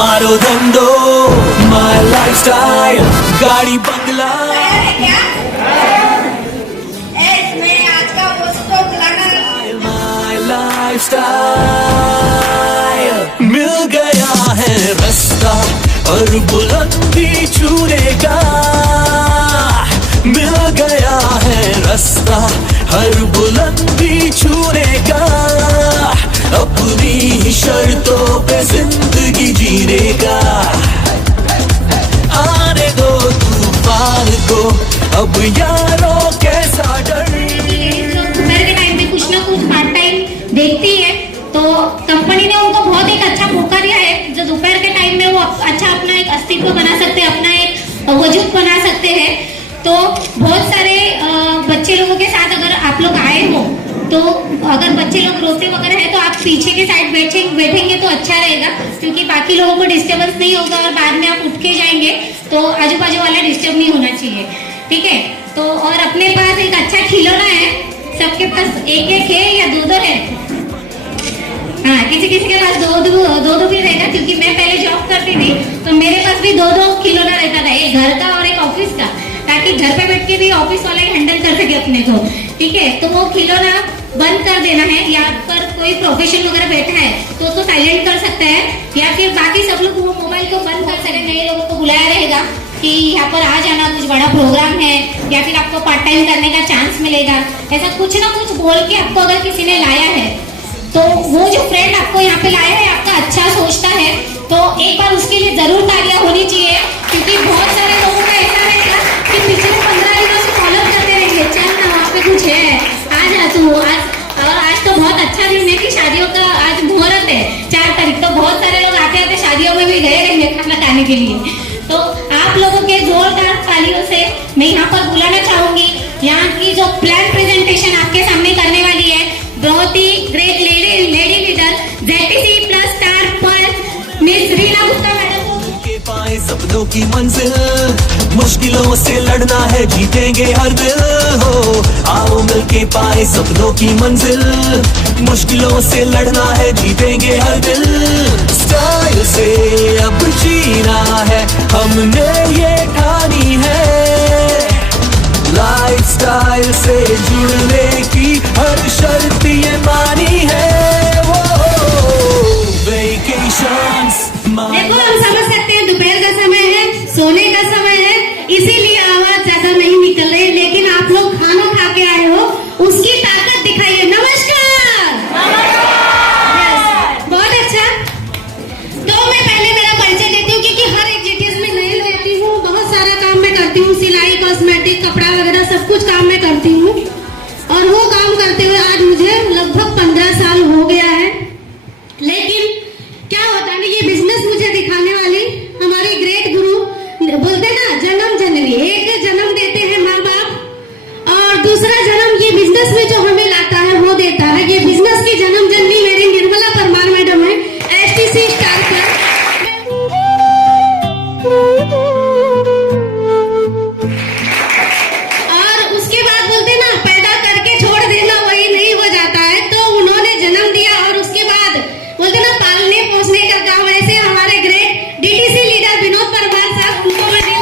मारो धंधो my lifestyle गाड़ी बंगला माय लाइफस्टाइल मिल गया है रास्ता और बुलंदी छूने का मिल गया है रास्ता हर बुलंदी छूने का अपनी ही शर्तों पे जिंदगी जीने का आने दो तूफान को अब यारों कैसा डर दोपहर के टाइम में कुछ ना कुछ पार्ट टाइम देखती है तो कंपनी ने उनको बहुत एक अच्छा मौका दिया है जो दोपहर के टाइम में वो अच्छा अपना एक अस्तित्व बना सकते हैं अपना एक वजूद बना सकते हैं। तो बहुत सारे बच्चे लोगों के साथ अगर आप लोग आए हो तो अगर बच्चे लोग रोते वगैरह है तो आप पीछे के साइड बैठेंगे तो अच्छा रहेगा क्योंकि बाकी लोगों को डिस्टर्बेंस नहीं होगा और बाद में आप उठ के जाएंगे तो आजू बाजू वाला डिस्टर्ब नहीं होना चाहिए। ठीक है तो और अपने पास एक अच्छा खिलौना है सबके पास एक एक है या दो दो है। हाँ किसी किसी के पास दो दो भी रहेगा क्योंकि मैं पहले जॉब करती थी तो मेरे पास भी दो दो खिलौना रहता था एक घर का और एक ऑफिस का ताकि घर पे बैठ के भी ऑफिस वाले हैंडल कर सके अपने को। ठीक है तो वो खिलौना बंद कर देना है या पर कोई प्रोफेशन वगैरह बैठा है तो साइलेंट कर सकता है या फिर बाकी सब लोग वो मोबाइल को बंद कर सके नए लोगों को बुलाया रहेगा कि यहाँ पर आ जाना कुछ बड़ा प्रोग्राम है या फिर आपको पार्ट टाइम करने का चांस मिलेगा ऐसा कुछ ना कुछ बोल के आपको अगर किसी ने लाया है तो वो जो फ्रेंड आपको यहाँ पे लाया है आपका अच्छा सोचता है तो एक बार उसके लिए जरूर तालियां होनी चाहिए क्योंकि बहुत सारे लोगों का ऐसा रहेगा कि पिछले 15 दिनों से फॉलो करते रहेंगे चल ना वहाँ पे कुछ है आज तू आज तो बहुत अच्छा दिन है कि शादियों का आज मुहूर्त है 4 तारीख तो बहुत सारे लोग आते आते शादियों में भी गए रहेंगे खाना खाने के लिए। तो आप लोगों के जोरदार तालियों से मैं यहाँ पर बुलाना चाहूंगी यहाँ की जो प्लान प्रेजेंटेशन आपके सामने करने वाली है बहुत ही great lady leader JTC plus star पर मिस रीना गुप्ता मैडम के पाए सपनों की मंजिल मुश्किलों से लड़ना है जीतेंगे हर दिल हो आओ मिलके पाए सपनों की मंजिल मुश्किलों से लड़ना है जीतेंगे हर दिल स्टाइल से अब जीना है हमने ये ठानी है लाइफस्टाइल से जुड़ने की हर शर्त ये मानी है वो वेकेशंस देखो हम समझ सकते हैं दोपहर का समय है सोने का समय है इसीलिए आवाज ज्यादा नहीं निकल रही लेकिन आप लोग खाना खा के आए हो उसकी ताकत दिखाइए। नमस्कार बहुत अच्छा। तो मैं पहले मेरा परिचय देती हूँ क्योंकि हर एक जीटीएस में नई रहती हूँ बहुत सारा काम मैं करती हूँ सिलाई कॉस्मेटिक कपड़ा वगैरह सब कुछ काम मैं करती हूँ और वो काम करते हुए आज मुझे लगभग 15 साल हो गया है। लेकिन क्या होता है ना ये बिजनेस मुझे दिखाने वाली हमारे ग्रेट गुरु बोलते ना जन्म जननी एक जन्म देते हैं माँ बाप और दूसरा जन्म ये बिजनेस में जो हमें लाता है वो देता है। ये बिजनेस की जन्म जननी मेरी निर्मला परमार मैडम है एसटीसी स्टार पर। और उसके बाद बोलते ना पैदा करके छोड़ देना वही नहीं हो जाता है तो उन्होंने जन्म दिया और उसके बाद बोलते ना पालने पोसने का काम ऐसे हमारे great DTC leader Vinod Parmar साहब उनको मैंने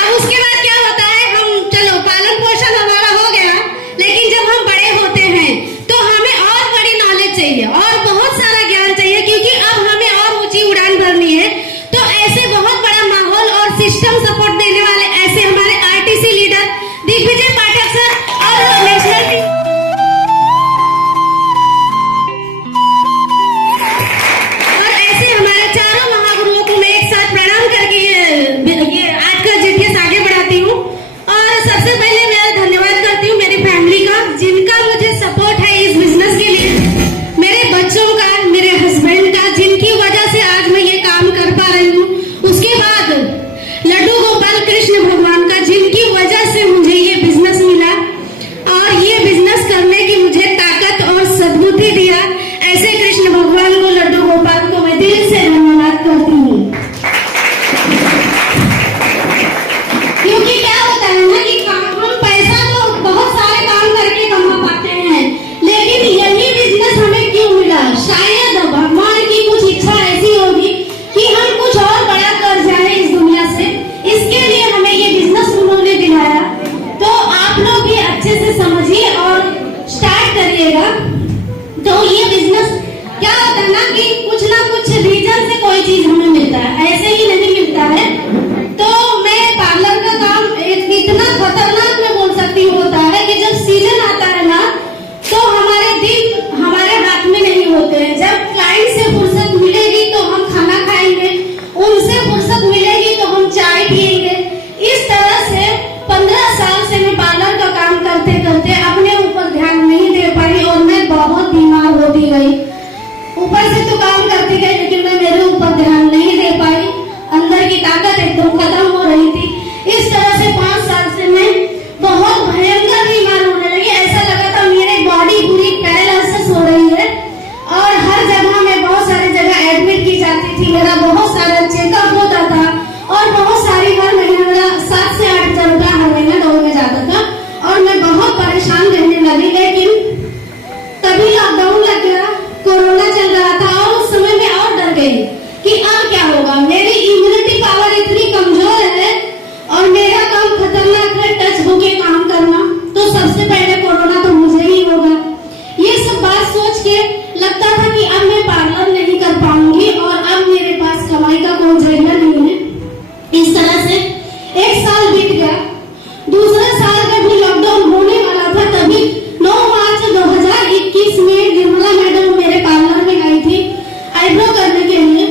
अब उसके बाद क्या होता है हम चलो पालन पोषण हमारा हो गया लेकिन जब खतरनाक है टच होके काम करना, तो सबसे पहले कोरोना तो मुझे ही होगा। ये सब बात सोच के लगता था कि अब मैं पार्लर नहीं कर पाऊंगी और अब मेरे पास कमाई का कोई जरिया नहीं है। इस तरह से 1 साल बीत गया। दूसरे साल में भी लॉकडाउन होने वाला था, तभी 9 मार्च 2021 में निर्मला मैडम मेरे पार्लर में आई थी आईब्रो करने के लिए।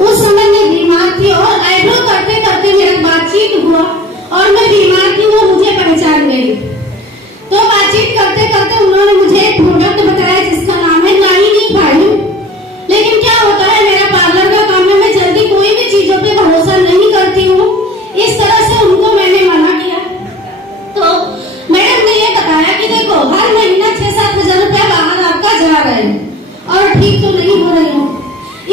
उस समय मैं बीमार थी और आईब्रो करते करते मेरा बातचीत हुआ और मैं बीमार थी, वो मुझे पहचान गई। तो बातचीत करते करते उन्होंने मुझे एक प्रोडक्ट बताया जिसका नाम है नाइनी फाइव। लेकिन क्या होता है, मेरा पार्लर का काम है, मैं जल्दी कोई भी चीजों पे भरोसा नहीं करती हूँ। इस तरह से उनको मैंने मना किया। तो मैडम ने ये बताया कि देखो हर महीना 6-7 हजार रुपया बाहर आपका जा रहा है और ठीक तो नहीं हो रही हो।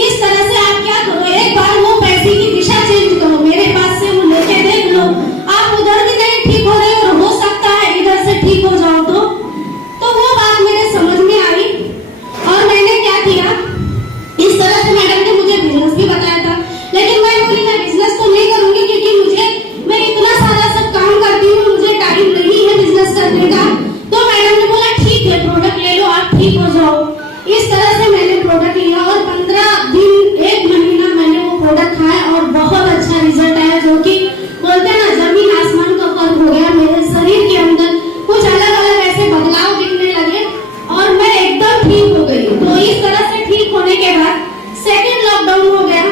इस तरह से आप क्या करो, एक बार वो पैसे की दिशा चेंज करो, मेरे पास से वो लेके देख लो। आप उधर भी नहीं ठीक हो रहे और हो सकता है इधर से ठीक हो जाओ। तो वो बात मेरे समझ में आई और मैंने क्या किया, इस तरह से मैडम ने मुझे बिजनेस भी बताया था, लेकिन मैं बोली मैं बिजनेस तो नहीं करूंगी क्योंकि मैं इतना सारा सब काम करती हूँ, मुझे टाइम नहीं है बिजनेस करने का। तो मैडम ने बोला ठीक है प्रोडक्ट ले लो, आप ठीक हो जाओ। इस तरह से मैंने प्रोडक्ट लिया और 15 दिन 1 महीना मैंने वो प्रोडक्ट खाया और बहुत अच्छा रिजल्ट आया, जो कि बोलते हैं ना जमीन आसमान का फर्क हो गया। मेरे शरीर के अंदर कुछ अलग अलग ऐसे बदलाव दिखने लगे और मैं एकदम ठीक हो गई। तो इस तरह से ठीक होने के बाद सेकेंड लॉकडाउन हो गया,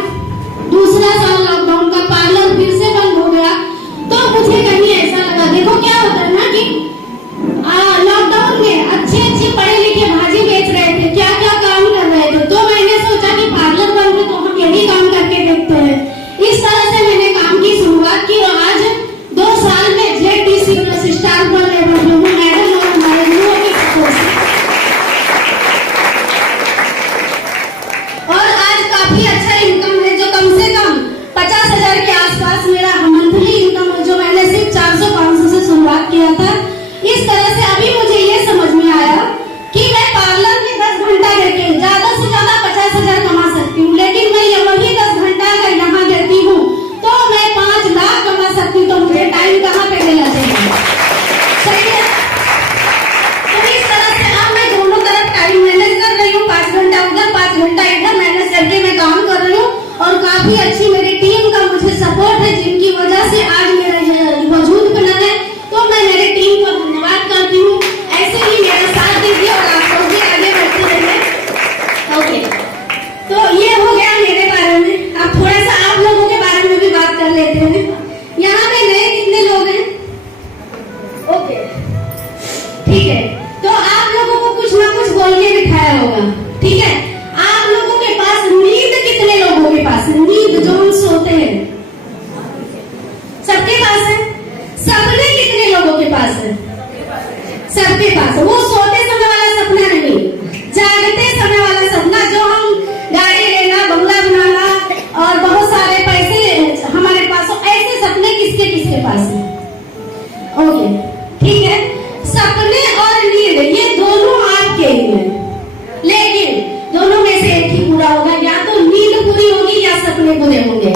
दूसरा साल लॉकडाउन का, पार्लर फिर से बंद हो गया। तो मुझे कहीं ऐसा लगा, देखो क्या होता है ना कि लॉकडाउन में अच्छे अच्छे पढ़े लिखे भाजी बेच रहे थे, क्या क्या काम कर रहे थे। तो मैंने सोचा कि पार्लर बंद है तो हम यही काम करके देखते हैं। इस तरह से मैंने काम की शुरुआत की और आज 2 साल में जेडीसी प्लस स्टार पर लेवल पे हूँ मैडम और हमारे युवा के सपोर्ट से। और आज काफी अच्छा इनकम है, जो कम से कम 50,000 के आसपास मेरा मंथली इनकम है, जो मैंने सिर्फ 400-500 से शुरुआत किया था। इस तरह से अभी मुझे ये समझ में आया कि मैं पार्लर में 10 घंटा देके ज्यादा से ज्यादा 50,000 कमा सकती हूँ, लेकिन मैं ये वही 10 घंटा अगर यहाँ देती हूँ तो मैं 5 लाख कमा सकती हूँ। तो मुझे टाइम कहाँ पे मिला चाहिए, सही है। तो इस तरह से अब मैं दोनों तरफ टाइम मैनेज कर रही हूँ, 5 घंटा उधर 5 घंटा इधर मैनेज करके मैं काम कर रही हूँ और काफी अच्छी मेरी टीम का मुझे सपोर्ट है, जिनकी वजह से आज मेरा ये वजूद बना है। तो मैं मेरे टीम को धन्यवाद करती हूँ, ऐसे ही मेरा साथ दीजिए और आप लोग भी आगे बढ़ते रहिए। ओके, तो ये हो गया मेरे बारे में। अब थोड़ा सा आप लोगों के बारे में भी बात कर लेते हैं। यहाँ पे नए कितने लोग हैं? ओके, ठीक है। तो आप लोगों को कुछ ना कुछ बोल के दिखाया होगा, ठीक है। आप लोगों के पास नींद, कितने लोगों के पास नींद जोन सोते हैं? सबके पास है। सपने कितने लोगों के पास है? सबके पास। वो सोते समय वाला सपना नहीं, जागते समय वाला सपना, जो हम गाड़ी लेना, बंगला बनाना और बहुत सारे पैसे हमारे पास हो, ऐसे सपने किसके किसके पास है? ओके, ठीक है। सपने और नींद ये दोनों आपके ही हैं, लेकिन दोनों में से एक ही पूरा होगा, या तो नींद पूरी होगी या सपने पूरे होंगे।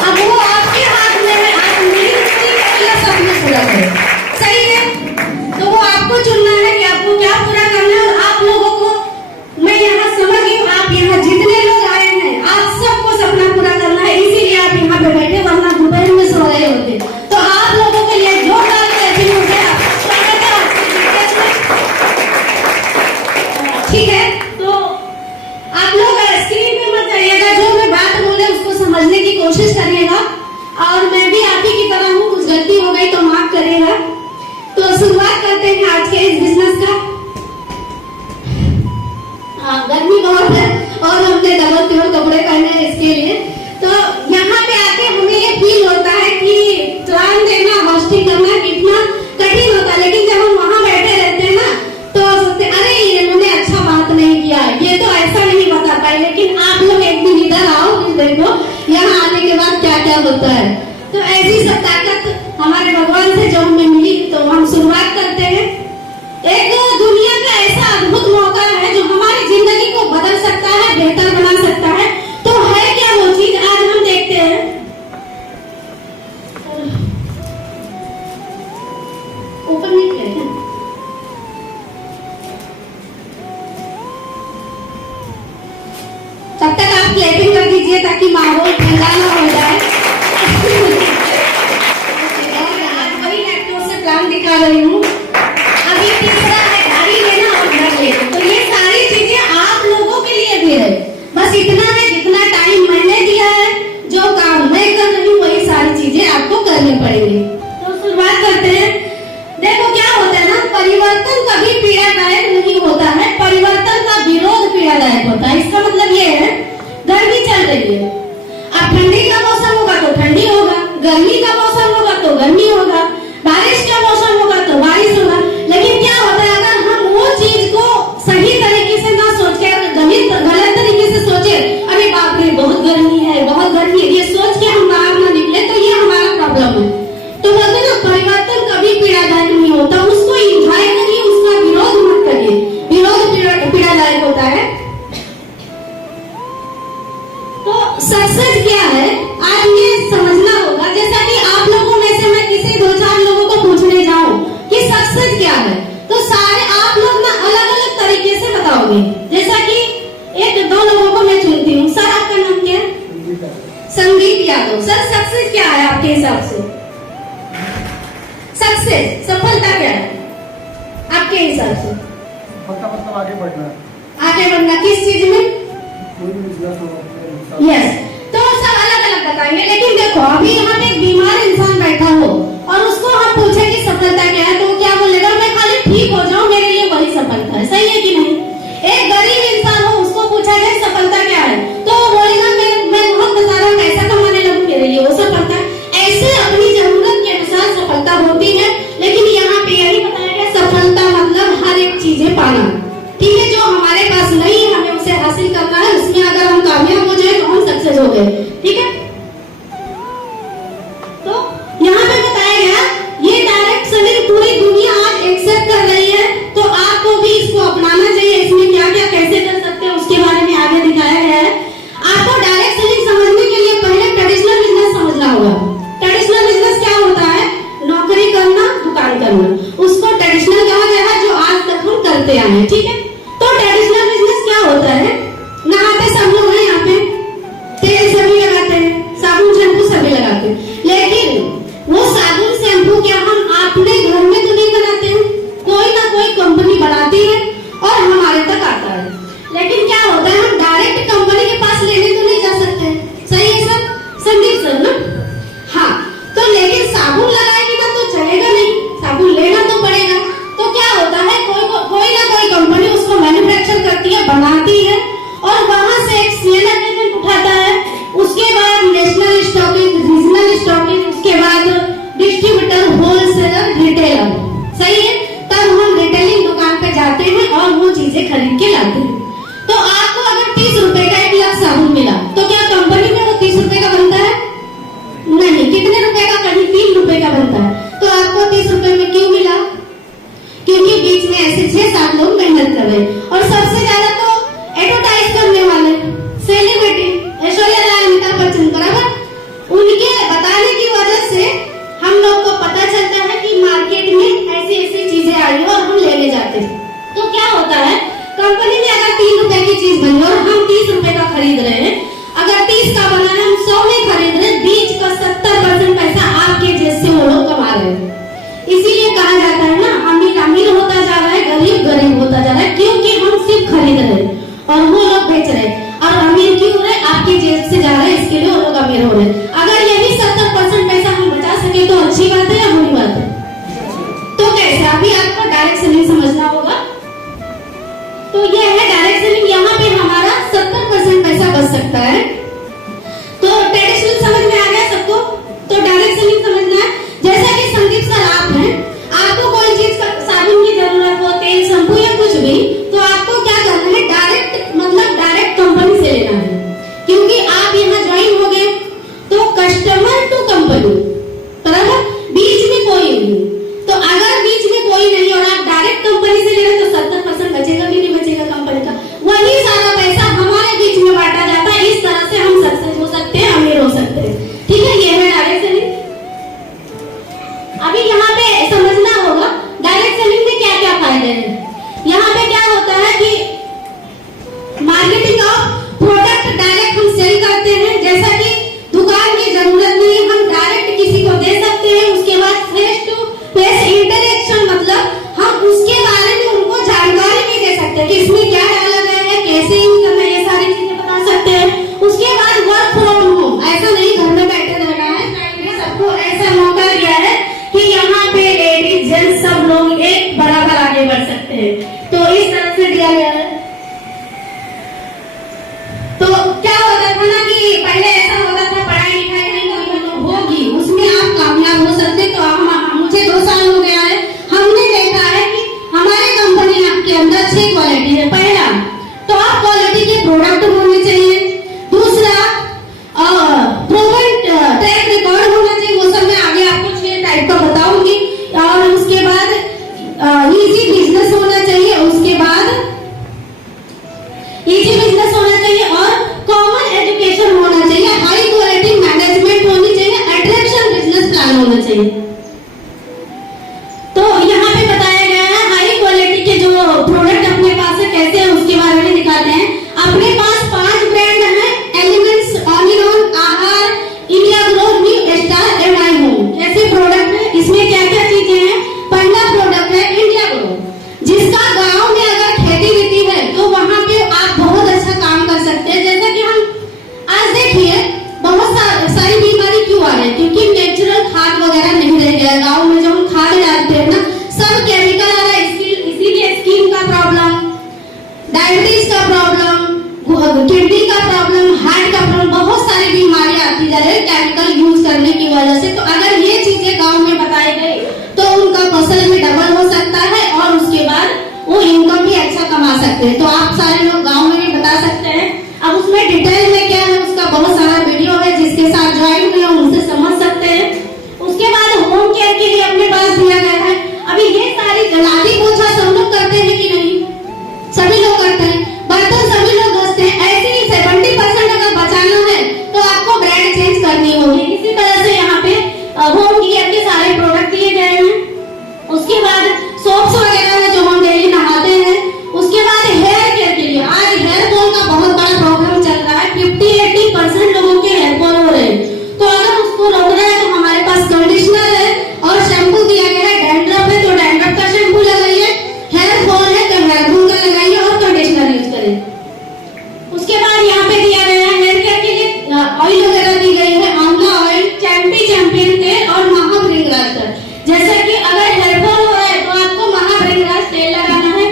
अब वो आपके हाथ में है, आप नींद पूरी करें या सपने पूरा करें, सही है। तो वो आपको चुनना है कि आपको क्या पूरा करना है। आप लोगों को मैं यहाँ समझ गई हूँ, आप यहाँ जितने लोग आए हैं आप सबको सपना पूरा करना है, इसीलिए आप यहाँ पे बैठे, वरना दोपहर में सो रहे होते। तो आप लोगों के लिए जोरदार ताली हो गया, ठीक है। तो आप लोग स्क्रीन पे मत जाइएगा, जो मैं बात बोले उसको समझने की कोशिश करिएगा। और मैं भी आप ही की तरह हूँ, कुछ गलती हो गई तो माफ करिएगा। तो शुरुआत करते हैं आज के इस बिजनेस का। गर्मी बहुत है और हमने डबल प्योर कपड़े पहने हैं इसके लिए। तो यहाँ पे आके हमें ये फील होता है कि प्लान देना, होस्टिंग करना कितना कठिन होता है, लेकिन जब हम वहाँ बैठे रहते हैं ना तो सोचते अरे ये मैंने अच्छा बात नहीं किया, ये तो ऐसा नहीं बता पाए। लेकिन आप लोग एक दिन इधर आओ, देखो यहाँ आने के बाद क्या क्या होता है। तो ऐसी सब ताकत हमारे भगवान से जो हमें मिली। तो हम शुरुआत करते हैं। एक दुनिया का ऐसा अद्भुत मौका है जो हमारी जिंदगी को बदल सकता है, बेहतर बना सकता है। तो है क्या वो चीज, आज हम देखते हैं। ऊपर निकले क्या? तब तक आप क्लैपिंग कर दीजिए ताकि माहौल ठंडा ना हो जाए। आज वही लैपटॉप से प्लान दिखा रही हूँ। अभी तीसरा है गाड़ी लेना और घर लेना। तो ये सारी चीजें आप लोगों के लिए भी है। बस इतना है जितना टाइम मैंने दिया है, जो काम मैं कर रही हूँ वही सारी चीजें आपको करनी पड़ेगी। तो शुरुआत करते हैं। देखो क्या होता है ना, परिवर्तन कभी पीड़ादायक नहीं होता है, परिवर्तन का विरोध पीड़ादायक होता है। इसका मतलब ये है, गर्मी चल रही है, अब ठंडी का मौसम होगा तो ठंडी होगा, गर्मी का मौसम होगा तो गर्मी होगा, बारिश का मौसम होगा तो बारिश होगा। लेकिन क्या होता है, अगर हम वो चीज को सही तरीके से ना सोच के गलत तरीके से सोचे, अरे बाप रे बहुत गर्मी है, बहुत गर्मी है, ये सोच के हम बाहर ना निकले, तो ये हमारा प्रॉब्लम है। तो बोलते ना, परिवर्तन कभी पीड़ादायक नहीं होता, उसको एंजॉय करिए, उसका विरोध मत करिए। विरोध पीड़ादायक होता है। तो सक्सेस क्या है आज ये समझना होगा। जैसा कि आप लोगों में से मैं किसी 2-4 लोगों को पूछने जाऊं कि सक्सेस क्या है, तो सारे आप लोग ना अलग अलग तरीके से बताओगे। जैसा कि 1-2 लोगों को मैं चुनती हूँ। सर आपका नाम क्या है? संदीप यादव। सर सक्सेस क्या है आपके हिसाब से? सक्सेस सफलता क्या है आपके हिसाब से? मतलब आगे बढ़ना है। आगे बढ़ना किस चीज में? कोई भी बिजनेस हो। यस, तो सब अलग अलग बताएंगे। लेकिन देखो, अभी यहाँ पे एक बीमार इंसान बैठा हो और उसको हम पूछे कि सफलता क्या है, तो वो क्या बोलेगा? मैं खाली ठीक हो जाऊं, मेरे लिए वही सफलता है। सही है कि नहीं? एक गरीब इंसान हो, उसको पूछा जाए सफलता क्या है, तो वो बोलेगा मैं बहुत ज्यादा पैसा कमाने लगूं, मेरे लिए वो सफलता है। ऐसे अपनी जरूरत के अनुसार सफलता होती है। लेकिन यहाँ पे यही बताया गया, सफलता मतलब हर एक चीजें पाना। ठीक है, जो हमारे पास नहीं है हमें उसे हासिल करना है, उसमें अगर हम कामयाब हो जाए तो हम सक्सेस हो गए। ठीक है, तो यहाँ पे बताया गया, ये डायरेक्ट सेलिंग पूरी दुनिया आज एक्सेप्ट कर रही है, तो आपको भी इसको अपनाना चाहिए। इसमें क्या क्या कैसे कर सकते हैं उसके बारे में आगे दिखाया गया है। आपको डायरेक्ट सेलिंग समझने के लिए पहले ट्रेडिशनल बिजनेस समझना होगा। ट्रेडिशनल बिजनेस क्या होता है? नौकरी करना, दुकान करना, उसको ट्रेडिशनल कहा गया है, जो आज तक हम करते आए हैं। ठीक है, तो ट्रेडिशनल बिजनेस क्या होता है? नहाते सब लोग हैं यहाँ पे, तेल सभी लगाते हैं, साबुन शैम्पू सभी लगाते हैं, लेकिन वो साबुन शैम्पू क्या हम अपने घर में तो नहीं बनाते हैं? कोई ना कोई कंपनी बनाती है और हमारे तक आता है। लेकिन क्या होता है, हम डायरेक्ट कंपनी के पास लेने तो नहीं जा सकते। सही है सर? संदीप सर ना? हाँ, तो लेकिन साबुन लगाएगी ना तो चलेगा नहीं, साबुन लेना तो पड़ेगा। तो क्या होता है, कोई ना कोई कंपनी उसको मैन्युफैक्चर करती है, बनाती है, और वहां से एक सेल एग्रीमेंट उठाता है। उसके बाद नेशनल स्टॉकिंग, रीजनल स्टॉकिंग, उसके बाद डिस्ट्रीब्यूटर, होलसेलर, रिटेलर। सही है, तब हम रिटेलिंग दुकान पे जाते हैं और वो चीजें खरीद के लाते हैं। तो आपको अगर 30 रुपए का 1 लाख साबुन मिला, तो क्या कंपनी में वो 30 रुपए का बनता है? नहीं। कितने रुपए का? कहीं 3 रुपए का बनता है। तो आपको 30 रुपए में क्यों मिला? क्योंकि बीच में ऐसे 6-7 लोग मेहनत कर रहे हैं। और सबसे ज्यादा तो एडवर्टाइज करने वाले सेलिब्रिटी ऐश्वर्या राय, अमिताभ बच्चन, बराबर, उनके बताने की वजह से हम लोग को पता चलता है कि मार्केट में ऐसी ऐसी चीजें आई और हम लेने जाते हैं। तो क्या होता है, कंपनी में अगर 3 रुपए की चीज बनी और हम 30 रुपए का खरीद रहे हैं, अगर 30 का बना है, हम 100 में खरीद रहे हैं, बीच का 70% पैसा आपके जेब से वो लोग कमा रहे हैं। इसीलिए कहा जाता है ना, अमीर अमीर होता जा रहा है, गरीब गरीब होता जा रहा है, क्योंकि हम सिर्फ खरीद रहे हैं और वो लोग बेच रहे हैं। और अमीर क्यों हो रहे हैं? आपकी जेब से जा रहा है, इसके लिए वो लोग अमीर हो रहे हैं। अगर यही 70% पैसा हम बचा सके तो अच्छी बात है या बुरी बात है? तो कैसे? अभी आपको डायरेक्ट सेलिंग समझना होगा। तो ये है डायरेक्ट सेलिंग, यहाँ पे हमारा 70% पैसा बच सकता है। तो ट्रेडिशनल समझ में आ गया सबको? तो डायरेक्ट सेलिंग समझना है। जैसा कि संदीप सर आप हैं, आपको कोई चीज का साबुन की जरूरत हो, तेल, शैम्पू या कुछ भी, तो आपको क्या करना है? डायरेक्ट मतलब डायरेक्ट कंपनी से लेना है। क्योंकि आप यहाँ ज्वाइन हो गए तो कस्टमर टू कंपनी, बराबर, बीच में कोई नहीं। तो अगर बीच में कोई नहीं और आप डायरेक्ट कंपनी से ले रहे तो 70% बचेगा कि नहीं बचेगा कंपनी का? वही सारा पैसा हमारे बीच में बांटा जाता है। इस तरह से हम सक्सेस हो सकते हैं, अमीर हो सकते हैं। ठीक है, ये है डायरेक्ट सेलिंग। अभी यहाँ पे समझना होगा जेंट्स सब लोग एक बराबर आगे बढ़ सकते हैं। तो इस तरह से दिया गया है। तो क्या होता था ना कि पहले ऐसा होता था पढ़ाई लिखाई नहीं तो होगी उसमें आप कामयाब हो सकते। तो मुझे 2 साल हो गया है, हमने देखा है कि हमारे कंपनी के अंदर 6 क्वालिटी है। पहला टॉप क्वालिटी के प्रोडक्ट होने चाहिए, दूसरा प्रूवन ट्रैक रिकॉर्ड होना चाहिए, वो सब मैं आगे आपको 6 टाइप का बताऊंगी। और उसके बाद इजी बिजनेस होना चाहिए, उसके बाद इजी बिजनेस होना चाहिए और कॉमन एजुकेशन होना चाहिए, हाई क्वालिटी मैनेजमेंट होनी चाहिए, अट्रैक्शन बिजनेस प्लान होना चाहिए। तो यहाँ पे बताया गया है हाई क्वालिटी के जो प्रोडक्ट अपने पास है कैसे है उसके बारे में दिखाते हैं। अपने पास 5 ब्रांड हैं, एलिमेंट्स, ऑनियन, आहार, India grow, new star and I home. ऐसे प्रोडक्ट है। इसमें क्या क्या चीजें हैं? पहला प्रोडक्ट है इंडिया ग्रो, जिसका गांव में अगर खेती वेती है तो वहां पे आप बहुत अच्छा काम कर सकते हैं। जैसे कि हम आज देखिए बहुत सारी बीमारी क्यों आ रही है, क्योंकि नेचुरल खाद वगैरह नहीं रह गया है। गाँव में जो हम खाद डालते हैं ना सब केमिकल आ रहा है, इसीलिए स्किन का प्रॉब्लम, डायबिटीज का प्रॉब्लम, किडनी का प्रॉब्लम, हार्ट का प्रॉब्लम, बहुत सारी बीमारियां आती जा रही है केमिकल यूज करने की वजह से। तो अगर ये चीजें गांव में बताई गई तो उनका फसल भी डबल हो सकता है और उसके बाद वो इनकम भी अच्छा कमा सकते हैं। तो आप सारे लोग गांव में भी बता सकते हैं। अब उसमें डिटेल में क्या है उसका बहुत सारा वीडियो है, जिसके साथ ज्वाइन हुए उनसे समझ सकते हैं। उसके बाद होम केयर के लिए अपने पास दिया गया है। अभी ये सारी लाठी पोछा सब लोग करते हैं कि नहीं? सभी लोग करते हैं, बर्तन सभी लोग घसते हैं। ऐसे ही 70% अगर बचाना है तो आपको ब्रांड चेंज करनी होगी। इसी तरह से यहाँ पे होम केयर के सारे प्रोडक्ट दिए गए हैं। उसके बाद सोप्स वगैरह है जो हम डेली नहाते हैं। उसके बाद हेयर केयर के लिए आज हेयर फॉल का बहुत बड़ा प्रॉब्लम चल रहा है। 50-80% लोगों के हेयर फॉल हो रहे हैं। तो अगर उसको रोकना है तो हमारे पास कंडीशनर है और शैम्पू दिया गया है। डैंड्रफ है तो डैंड्रफ का शैम्पू लगाइए, हेयर फॉल है तो हेयर फॉल का लगाइए और कंडीशनर यूज करें। उसके बाद यहाँ पे दिया गया है हेयर केयर के लिए ऑयल वगैरह दी गई है, आंवला ऑयल, चैंपियन तेल और महाभृंगराज तेल। जैसे कि अगर हेयर फॉल हो रहा है तो आपको महाभृंगराज तेल लगाना है।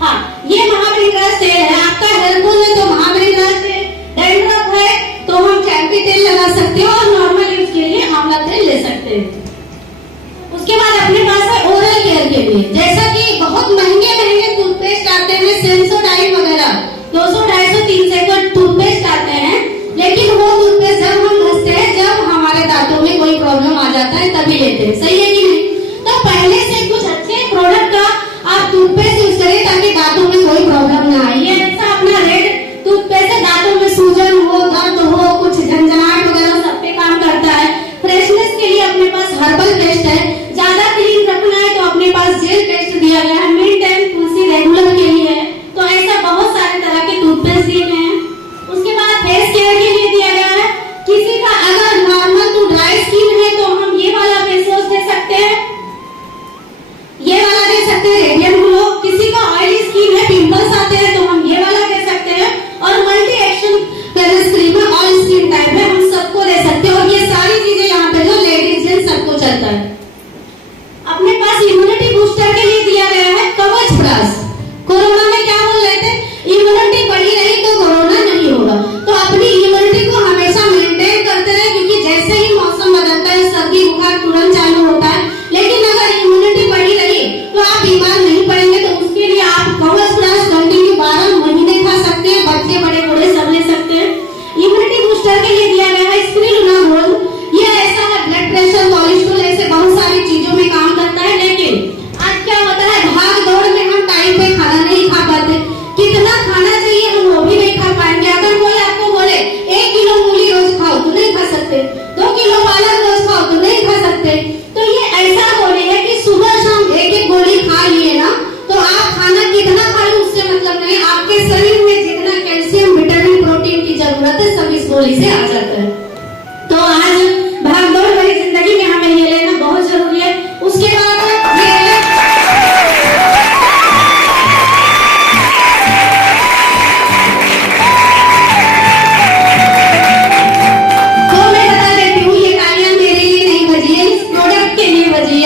हाँ, ये महाभृंगराज तेल है। आपका हेयर फॉल है तो महाभृंगराज तेल, डैंड्रफ है तो हम चैंपियन तेल लगा सकते हैं और नॉर्मल यूज के लिए आंवला तेल ले सकते हैं। उसके बाद अपने पास है ओरल केयर के लिए, जैसा कि बहुत महंगे टूथपेस्ट आते हैं, सेंसोडाइन वगैरह 200-250-300 का टूथपेस्ट आते हैं। लेकिन वो टूथपेस्ट जब हम घसते हैं, जब हमारे दांतों में कोई प्रॉब्लम आ जाता है तभी लेते हैं। सही है कि नहीं? तो पहले से कुछ अच्छे प्रोडक्ट का आप टूथपेस्ट यूज करें ताकि दांतों में कोई प्रॉब्लम ना आए। ये ऐसा अपना रेड टूथपेस्ट है, दांतों में सूजन हो, दर्द हो, कुछ झंझनाहट वगैरह सब पे काम करता है। फ्रेशनेस के लिए अपने पास हर्बल पेस्ट है। ज्यादा क्लीन रखना है तो अपने पास जेल पेस्ट दिया गया है। मिंट एंड तुलसी रेगुलर के लिए है। तो ऐसा बहुत सारे तरह के टूथपेस्ट दिए गए हैं। उसके बाद फेस केयर के लिए दिया गया है। किसी का अगर नॉर्मल टू ड्राई स्किन है तो हम ये वाला फेस वॉश दे सकते हैं, ये वाला दे सकते हैं रेडियंट ग्लो। किसी का ऑयली स्किन है, पिंपल्स आते हैं तो हम ये वाला दे सकते हैं। और मल्टी एक्शन फेस क्रीम है, ऑल स्किन टाइप है, हम सबको दे सकते हैं। और ये सारी चीजें यहाँ पे जो लेडीज जेंट्स सबको चलता है।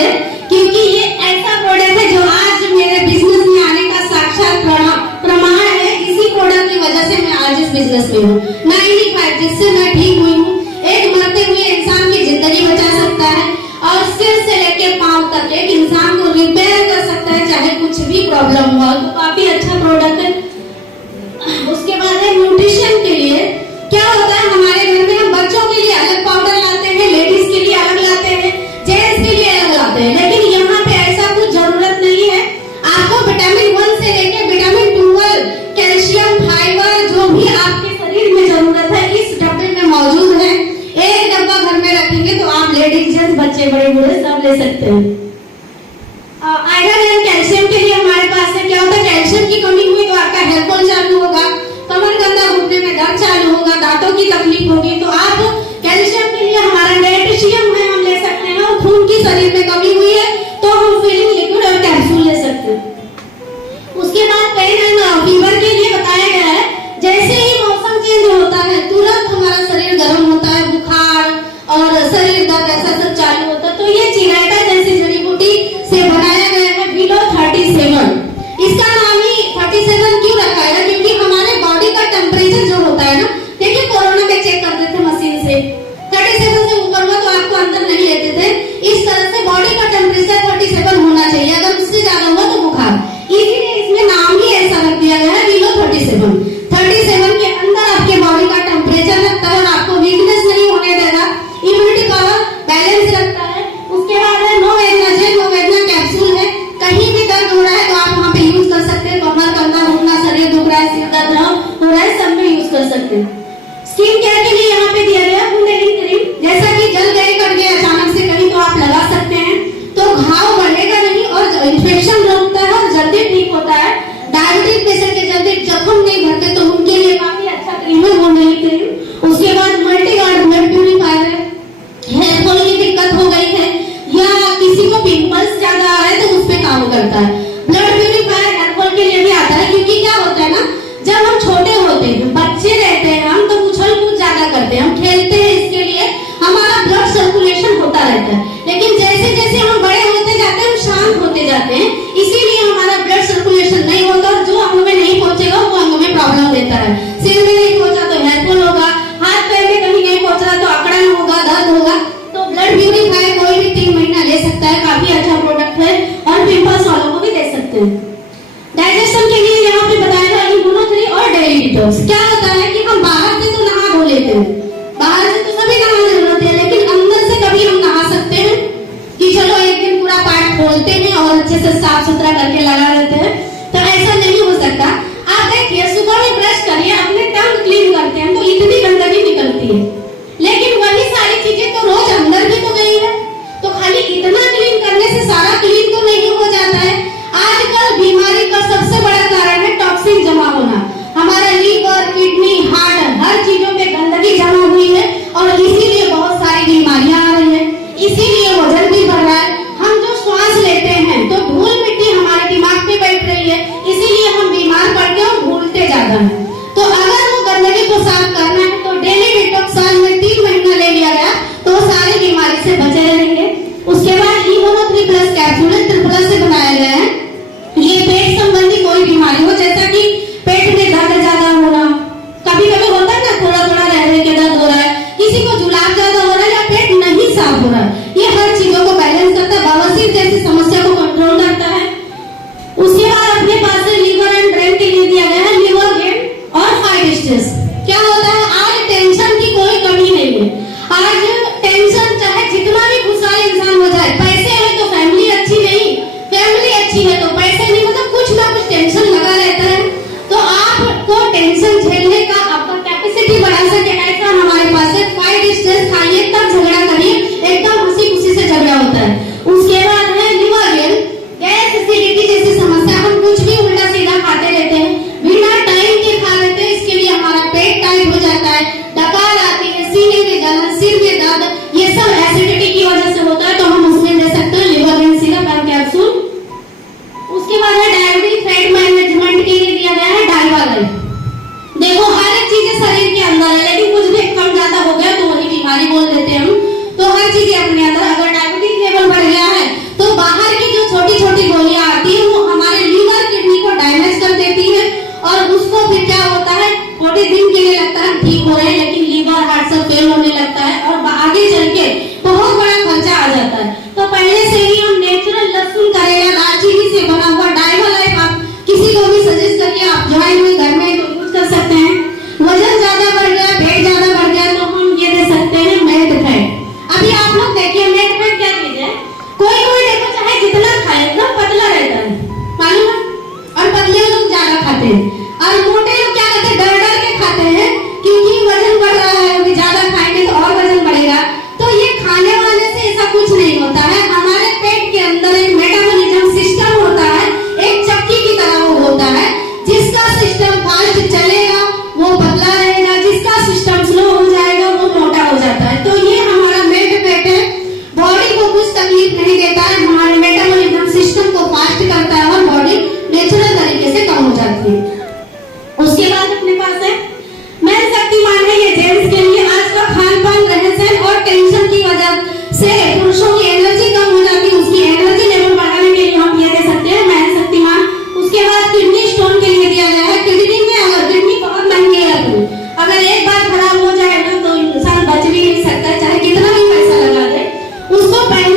है, क्योंकि ये ऐसा प्रोडक्ट है जो आज मेरे बिजनेस में आने का साक्षात प्रमाण है। इसी प्रोडक्ट की वजह से मैं आज इस बिजनेस में हूँ। 95 जिससे मैं ठीक हुई हूँ। एक मरते हुए इंसान की जिंदगी बचा सकता है और सिर से लेके पांव तक एक इंसान को रिपेयर कर सकता है, चाहे कुछ भी प्रॉब्लम हो। तो काफी अच्छा प्रोडक्ट है। उसके बाद है न्यूट्रिशन के लिए। क्या होता है, हमारे घर में हम बच्चों के लिए अलग पाउडर लाते हैं, लेडीज के लिए अलग लाते हैं, जेंट्स के लिए अलग लाते हैं, लेकिन यहाँ पे ऐसा कुछ जरूरत नहीं है। आपको विटामिन 1 से लेके विटामिन 12, कैल्शियम, फाइबर जो भी आपके शरीर में जरूरत है इस डब्बे में मौजूद है। एक डब्बा घर में रखेंगे तो आप लेडीज, जेंट्स, बच्चे, बड़े बूढ़े सब ले सकते हैं। आयरन एंड कैल्शियम के लिए हमारे पास है। क्या होता है, कैल्शियम की कमी हुई तो आपका हेयर फॉल चालू होगा, कमर गंदा घुटने में दर्द चालू होगा, दांतों की तकलीफ होगी, तो आप कैल्शियम के लिए हमारा नेट्रिशियम है, हम ले सकते हैं। और खून की शरीर में कमी हुई है तो हम फीलिंग लिक्विड और कैप्सूल ले सकते हैं। उसके बाद पेन एंड फीवर के लिए बताया गया है, जैसे ही मौसम चेंज होता है तुरंत हमारा शरीर गर्म होता है, बुखार और शरीर दर्द ऐसा सब चालू होता है। तो ये चिराइटा जैसी जड़ी बूटी से बनाया गया है बिलो 37। इसका नाम ही 37 क्यों रखा है, क्योंकि हमारे बॉडी का टेम्परेचर जो होता है ना, देखिए कोरोना में चेक करते थे मशीन से, 37 से ऊपर हुआ तो आपको अंदर नहीं लेते थे। इस तरह से बॉडी का टेम्परेचर 37 होना चाहिए, अगर उससे ज्यादा हुआ तो बुखार। इसीलिए इसमें नाम ही ऐसा रख दिया गया है बिलो 37। 37 के अंदर आपके बॉडी का टेम्परेचर रखता है और आपको वीकनेस नहीं होने देगा, इम्यूनिटी पावर बैलेंस रखता है। उसके बाद है नो वेदना जेल, नो वेदना कैप्सूल है। कहीं भी दर्द हो रहा है तो आप वहाँ पे यूज कर सकते हैं। कमर, कंधा, घुटना, शरीर दुख रहा है, सिर दर्द हो रहा है, सब में यूज कर सकते हैं। स्किन केयर के लिए यहाँ पे दिया गया बुंदेलिंग क्रीम। जैसा कि जल गए कट गए अचानक से कहीं तो आप लगा सकते हैं, तो घाव बढ़ेगा नहीं और इन्फेक्शन रोकता है और जल्दी ठीक होता है। डायबिटिक पेशेंट के जल्दी जख्म नहीं भरते तो उनके लिए काफी अच्छा क्रीम है बुंदेलिंग क्रीम। उसके बाद मल्टी गार्ड ब्लड प्यूरिफायर है। हेयर फॉल की दिक्कत हो गई है या किसी को पिंपल्स ज्यादा आ रहा है तो उस पे काम करता है। ब्लड प्यूरिफायर हेयर फॉल के लिए भी आता है, क्योंकि क्या होता है ना, जब हम छोटे होते हैं, बच्चे रहते हैं, हम तो उछल कूद ज्यादा करते हैं, हम खेलते हैं, इसके लिए हमारा ब्लड सर्कुलेशन होता रहता है। लेकिन जैसे जैसे हम बड़े होते जाते हैं हम शांत होते जाते हैं, इसीलिए हमारा ब्लड सर्कुलेशन नहीं होता और जो अंग में नहीं पहुंचेगा वो अंग में प्रॉब्लम देता है। सिर में नहीं पहुंचा तो हेयर फॉल होगा, हाथ पैर में कहीं नहीं पहुंच रहा तो अकड़न होगा, दर्द होगा। तो ब्लड प्यूरिफायर कोई भी 3 महीना ले सकता है, काफी अच्छा प्रोडक्ट है और पिंपल्स वालों को भी दे सकते हैं। डाइजेशन के लिए यहाँ पे बताया था इम्यूनो3 और डेली डिटॉक्स। क्या होता है कि हम बाहर से तो नहा धो लेते हैं, बाहर से तो सभी नहाने जरूरत है, लेकिन अंदर से कभी हम नहा सकते हैं कि चलो एक दिन पूरा पार्ट खोलते हैं और अच्छे से साफ सुथरा करके लगा देते हैं, तो ऐसा नहीं हो सकता। आप देखिए सुबह में ब्रश करिए, अपने टंग क्लीन करते हैं तो इतनी गंदगी निकलती है, लेकिन वही सारी चीजें तो रोज अंदर भी तो गई है, तो खाली इतना क्लीन करने से सारा क्लीन तो नहीं हो जाता है। आजकल बीमारी का सबसे बड़ा कारण है टॉक्सिन जमा होना। हमारा लीवर, किडनी, हार्ट, हर चीजों पे गंदगी जमा हुई है और इसीलिए बहुत सारी बीमारियां आ रही है, इसीलिए वजन भी बढ़ रहा है। हम जो श्वास लेते हैं तो धूल मिट्टी हमारे दिमाग पे बैठ रही है, इसीलिए हम बीमार पड़ते हैं और भूलते ज्यादा है। तो अगर वो गंदगी को साफ करना है तो डेली डिटॉक्स साल में 3 महीना ले लिया गया तो सारी बीमारी से बचे रहेंगे। उसके बाद इम्यूनो3 प्लस कैप्सूल ट्रिपल से बनाया गया है। ये पेट संबंधी कोई बीमारी हो, जैसा कि पेट में दर्द ज्यादा होना, कभी कभी होता है ना थोड़ा थोड़ा रह के दर्द हो रहा है, किसी को जुलाब ज्यादा हो रहा है या पेट नहीं साफ हो रहा है, ये हर चीजों को बैलेंस करता है, बवासीर जैसी समस्या को कंट्रोल करता है। उसके बाद अपने पास लीवर एंड ब्रेन के लिए दिया गया है लिवर गेन और 5 स्टेज। क्या होता है,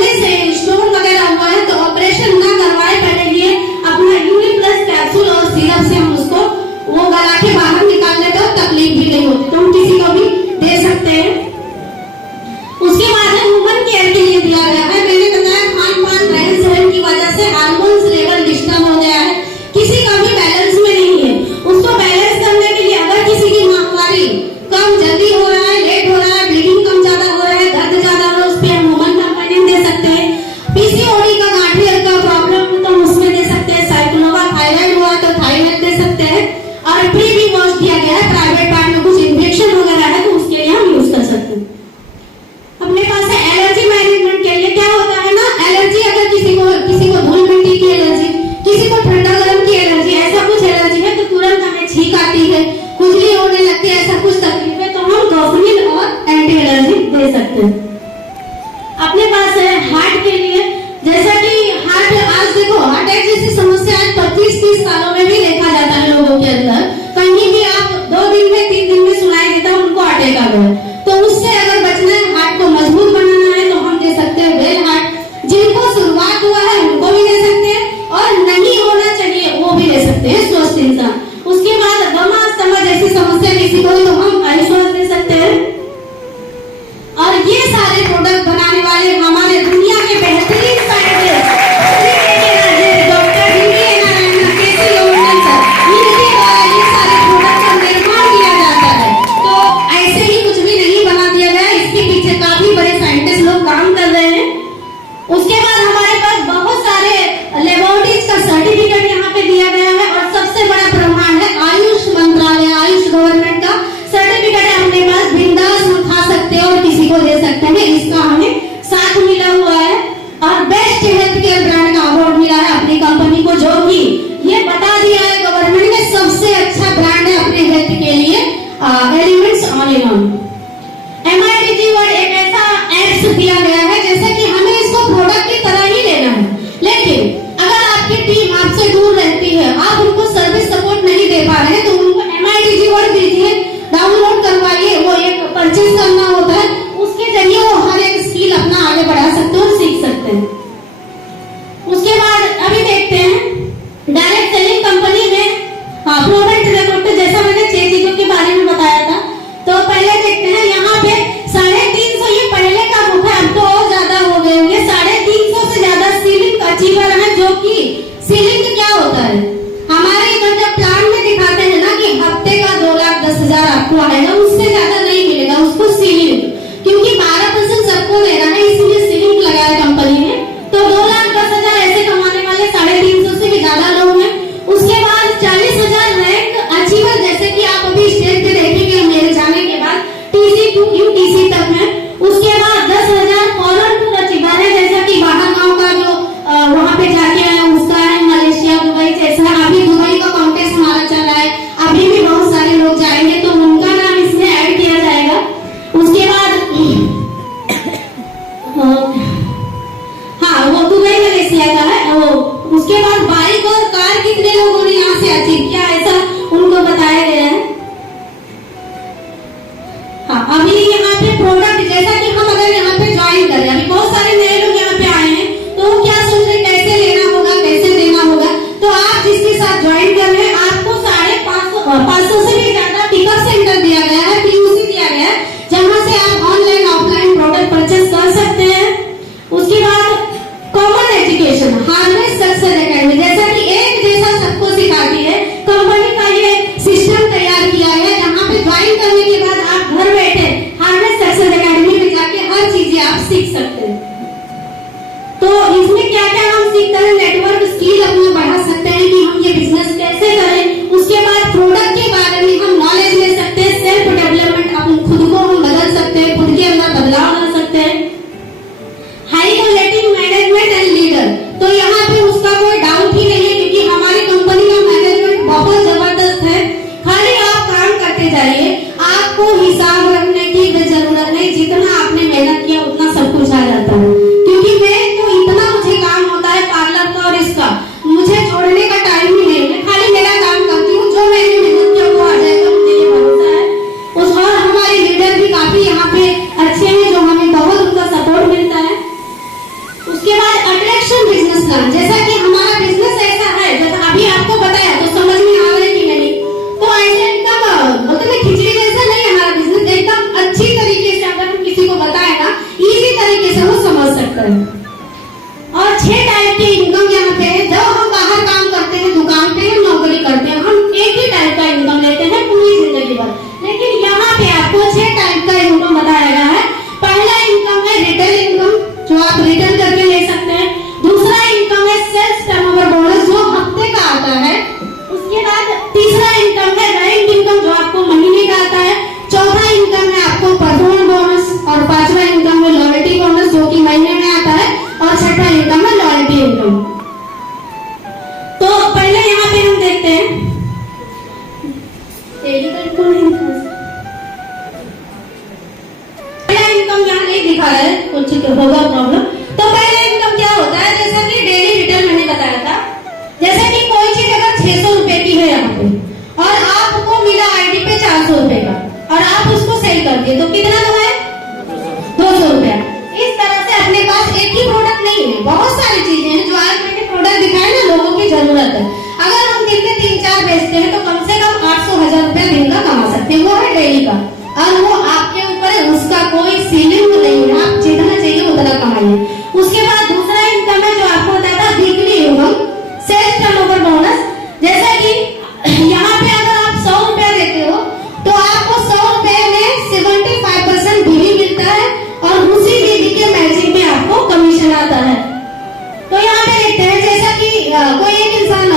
सामने से स्टोन वगैरह हुआ है तो ऑपरेशन ना करवाए पहले ये अपना यूनिप्लस कैप्सूल और सिरप से हम उसको वो गला के बाहर निकाल लेते हैं, तकलीफ भी नहीं होती, तो हम किसी को भी दे सकते हैं। उसके बाद वुमन केयर के लिए दिया गया है। मैंने बताया खान पान रहन सहन की वजह से हार्मोन्स लेवल डिस्टर्ब हो गया है, किसी का भी बैलेंस में नहीं है, उसको बैलेंस करने के लिए अगर किसी की माहवारी कम जल्दी हो रहा है, लेट हो रहा है, ब्लीडिंग कम ज्यादा हो रहा है, दर्द ज्यादा हो रहा है, उस पर हम वुमन कंपेनियन दे सकते हैं। पीसीओडी का गांठियर का प्रॉब्लम है तो हम उसमें दे सकते हैं। साइक्लोवा थायराइड हुआ तो थायराइड दे सकते हैं। और प्री भी वॉश दिया गया है, प्राइवेट पार्ट में कुछ इन्फेक्शन वगैरह है तो उसके लिए हम यूज कर सकते हैं। अपने पास है एलर्जी मैनेजमेंट के लिए। क्या होता है ना, एलर्जी अगर किसी को धूल मिट्टी की एलर्जी, किसी को ठंडा गर्म की एलर्जी, ऐसा कुछ एलर्जी है तो तुरंत हमें छींक आती है, खुजली होने लगती है, ऐसा कुछ तकलीफ है तो हम डॉफनिल और एंटी एलर्जी दे सकते हैं। अपने पास है हार्ट के लिए, जैसा कि हार्ट आज देखो हार्ट अटैक जैसी समस्या आज 25-30 सालों में भी देखा जाता है लोगों के अंदर। कहीं भी आप 2 दिन में 3 दिन में सुनाई देता है उनको अटैक आ गया, तो उससे अगर बचना है, हार्ट को मजबूत बनाना है तो हम दे सकते हैं वेल हार्ट। जिनको शुरुआत हुआ है उनको भी दे सकते हैं और नहीं होना चाहिए वो भी दे सकते हैं, स्वस्थ इंसान। उसके बाद दमा अस्थमा जैसी समस्या किसी को तो हम आयुष्मान दे सकते हैं। और ये सारे प्रोडक्ट बनाने वाले हमारे दुनिया के बेहतरीन साइंटिस्ट डॉक्टर डीवी नारायण केसी लोमंडल सर, इनके द्वारा ये सारे प्रोडक्ट का निर्माण किया जाता है। तो ऐसे ही कुछ भी नहीं बना दिया गया, इसके पीछे काफी बड़े साइंटिस्ट लोग काम कर रहे हैं। उसके बाद हमारे पास बहुत सारे लेबोरेटरीज का सर्टिफिकेट यहाँ पे दिया गया है और सबसे बड़ा ब्रह्मांड है आयुष मंत्रालय, आयुष गवर्नमेंट का सर्टिफिकेट है अपने पास। बिंदास हम खा सकते हैं और किसी को दे सकते हैं, इसका हमें साथ मिला हुआ है। और बेस्ट हेल्थ केयर ब्रांड का अवार्ड मिला है अपनी कंपनी को, जो कि ये बता दिया है गवर्नमेंट ने सबसे अच्छा ब्रांड है अपने हेल्थ के लिए, elements all in one. MIDG word एक ऐसा एप्स दिया गया है जैसे कि हमें इसको प्रोडक्ट की तरह ही लेना है, लेकिन अगर आपकी टीम आपसे दूर रहती है, आप उनको सर्विस सपोर्ट नहीं दे पा रहे हैं तो उनको MIDG वर्ड दीजिए, डाउनलोड करवाइए, वो एक परचेज करना होता है, उसके जरिए वो हर एक स्किल अपना आगे बढ़ा सकते हैं और सीख सकते हैं। उसके बाद अभी देखते हैं डायरेक्ट सेलिंग कंपनी में प्रोडक्ट रिपोर्ट, जैसा मैंने 6 चीजों के बारे में बताया था। तो पहले देखते हैं यहाँ पे 350, ये पहले का बुक है, अब तो और ज्यादा हो गए होंगे, 350 से ज्यादा सीलिंग अचीवर है। जो कि सीलिंग क्या होता है, हमारे इधर जब प्लान में दिखाते हैं ना कि हफ्ते का 2,10,000 आपको आएगा, उससे ज्यादा नहीं मिलेगा उसको सीलिंग, क्योंकि 12% सबको लेना है, इसलिए सीलिंग लगाया कंपनी ने। तो 2,10,000 ऐसे कमाने वाले 350 से भी ज्यादा लोग हैं। उसके बाद 40,000 रैंक अचीवर, जैसे कि आप अभी स्टेज पे देखेंगे मेरे जाने के बाद TC2 UTC तक है। उसके बाद 10,000 फॉरेन टूर अचीवर है, जैसा कि बाहर गांव का जो वहां पे जाके आए उसका है, मलेशिया दुबई जैसा। अभी दुबई का कॉन्टेस्ट हमारा चल रहा है, अभी भी बहुत सारे लोग जाएंगे तो उनका नाम इसमें ऐड किया जाएगा। उसके बाद हाँ वो दुबई मलेशिया का है वो। उसके बाद बाइक और कार कितने लोगों ने यहाँ से अचीव किया ऐसा उनको बताया गया है। हाँ अभी यहाँ पे प्रोडक्ट, जैसा कि हम अगर यहाँ पे ज्वाइन करें, अभी बहुत सारे नए लोग यहाँ पे आए हैं तो वो क्या सोच रहे कैसे लेना होगा, कैसे देना होगा। तो आप जिसके साथ ज्वाइन कर रहे हैं आपको 550 से भी ज्यादा पिकअप सेंटर दिया गया है, PUC दिया गया है, जहाँ से आप ऑनलाइन ऑफलाइन प्रोडक्ट परचेस कर सकते हैं। उसके बाद common education, harvest success academy, जैसा कि एक जैसा सबको सिखाती है, कंपनी का ये सिस्टम तैयार किया है, जहाँ पे ज्वाइन करने के बाद आप घर बैठे हार्वेस्ट सक्सेस एकेडमी में जाके हर चीजें आप सीख सकते हैं। तो इसमें क्या क्या हम सीखते हैं, नेटवर्क स्किल अपना बढ़ा सकते हैं कि हम ये बिजनेस कैसे करें। उसके बाद प्रोडक्ट के बारे में हम नॉलेज ले सकते हैं, सेल्फ डेवलपमेंट, अपन खुद को हम बदल सकते हैं, खुद के अंदर बदलाव ला सकते हैं। High quality management and leader, तो यहाँ पे उसका कोई डाउट ही नहीं है, क्योंकि हमारी कंपनी का मैनेजमेंट बहुत जबरदस्त है। खाली आप काम करते जाइए, आपको हिसाब रखने की जरूरत नहीं, जितना आपने मेहनत किया उतना सब कुछ आ जाता है। क्योंकि मैं तो इतना मुझे काम होता है पार्लर का और इसका, मुझे जोड़ने का टाइम ही नहीं है, खाली मेरा काम करती हूँ, जो मैंने मेहनत किया वो आ जाएगा, मुझे ये भरोसा है। और हमारे लीडर भी काफी यहाँ पे अच्छे हैं जो हमें उसके बाद अट्रैक्शन बिजनेस प्लान, जैसा कि हमारा बिजनेस ऐसा है, जैसा अभी आपको बताया तो समझ में आ रहा है कि नहीं। तो ऐसे एकदम मतलब खिचड़ी जैसा नहीं, हमारा बिजनेस एकदम अच्छी तरीके से अगर हम किसी को बताए ना, इजी तरीके से वो समझ सकता है। और 6 टाइप की इनकम यहाँ पे है। जब हम बाहर काम करते हैं, दुकान पे नौकरी करते हैं, हम एक ही टाइप का इनकम लेते हैं पूरी जिंदगी भर, लेकिन यहाँ पे आपको 6 टाइप का इनकम बताया गया है। पहला इनकम है रिटेल इनकम, जो आप रिटर्न करके ले सकते हैं। दूसरा इनकम है सेल्स टर्नओवर बोनस, जो हफ्ते का आता है। उसके बाद तीसरा इनकम है रैंक इनकम, जो आपको महीने का आता है। चौथा इनकम है आपको परफॉर्मेंस बोनस, और पांचवा इनकम है लॉयल्टी बोनस, जो कि महीने में आता है। और छठा इनकम है लॉयल्टी इनकम। तो पहले यहाँ पे हम देखते हैं इनकम यहाँ नहीं दिखा है, कुछ होगा प्रॉब्लम। तो पहले इनकम क्या होता है, जैसा कि डेली रिटर्न मैंने बताया था, जैसे कि कोई चीज अगर 600 रुपए की है यहाँ पे, और आपको मिला आईडी पे 400 रुपए का, और आप उसको सेल कर दिए, तो कितना कमाए? 200 रुपया। इस तरह से अपने पास एक ही प्रोडक्ट नहीं है, बहुत सारी चीजें हैं जो आज मैंने प्रोडक्ट दिखाए ना, लोगों की जरूरत है। अगर हम दिन में 3-4 बेचते हैं तो कम से कम 800-1000 रुपया दिन का कमा सकते हैं, वो है डेली का। और वो आपके ऊपर है, उसका कोई सीलिंग नहीं है, आप जितना चाहिए उतना कमाइए। उसके बाद दूसरा इनकम है जो आपको बताया था weekly income, sales turnover bonus. जैसा कि यहाँ पे अगर आप 100 रुपया देते हो तो आपको 100 रुपए में 75% बीवी मिलता है, और उसी बीवी के मैचिंग में आपको कमीशन आता है। तो यहाँ पे देखते हैं, जैसा कि कोई एक इंसान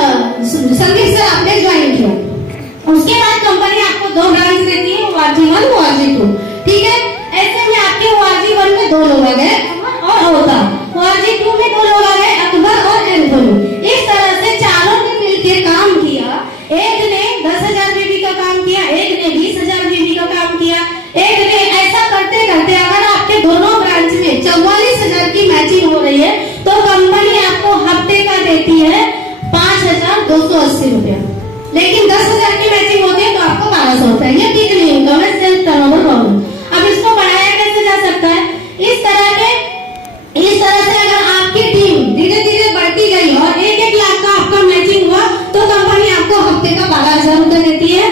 संदीप सर आपने ज्वाइन किया, उसके बाद कंपनी आपको 2 ब्रांच देती है, ORG1 ORG2, ठीक है। ऐसे में आपके ORG1 में 2 लोग आ गए और होता, ORG2 में 2 लोग आ गए, अकबर और एंथोनी। इस तरह से चारों ने मिलकर काम किया। एक ने 10,000 बीवी का काम किया, एक ने 20,000 बीवी का काम किया, एक ने ऐसा करते करते अगर आपके दोनों ब्रांच में 44,000 की मैचिंग हो रही है, तो कंपनी आपको हफ्ते का देती है 5,280 रुपया। लेकिन 10,000 की मैचिंग होती है तो आपको 1,200 रुपया। ये वीकली इनकम है, सेल्स टर्नओवर बोनस। अब इसको बढ़ाया कैसे जा सकता है? इस तरह से अगर आपकी टीम धीरे धीरे बढ़ती गई और 1-1 लाख का आपका मैचिंग हुआ, तो कंपनी आपको हफ्ते का 12,000 रुपए देती है।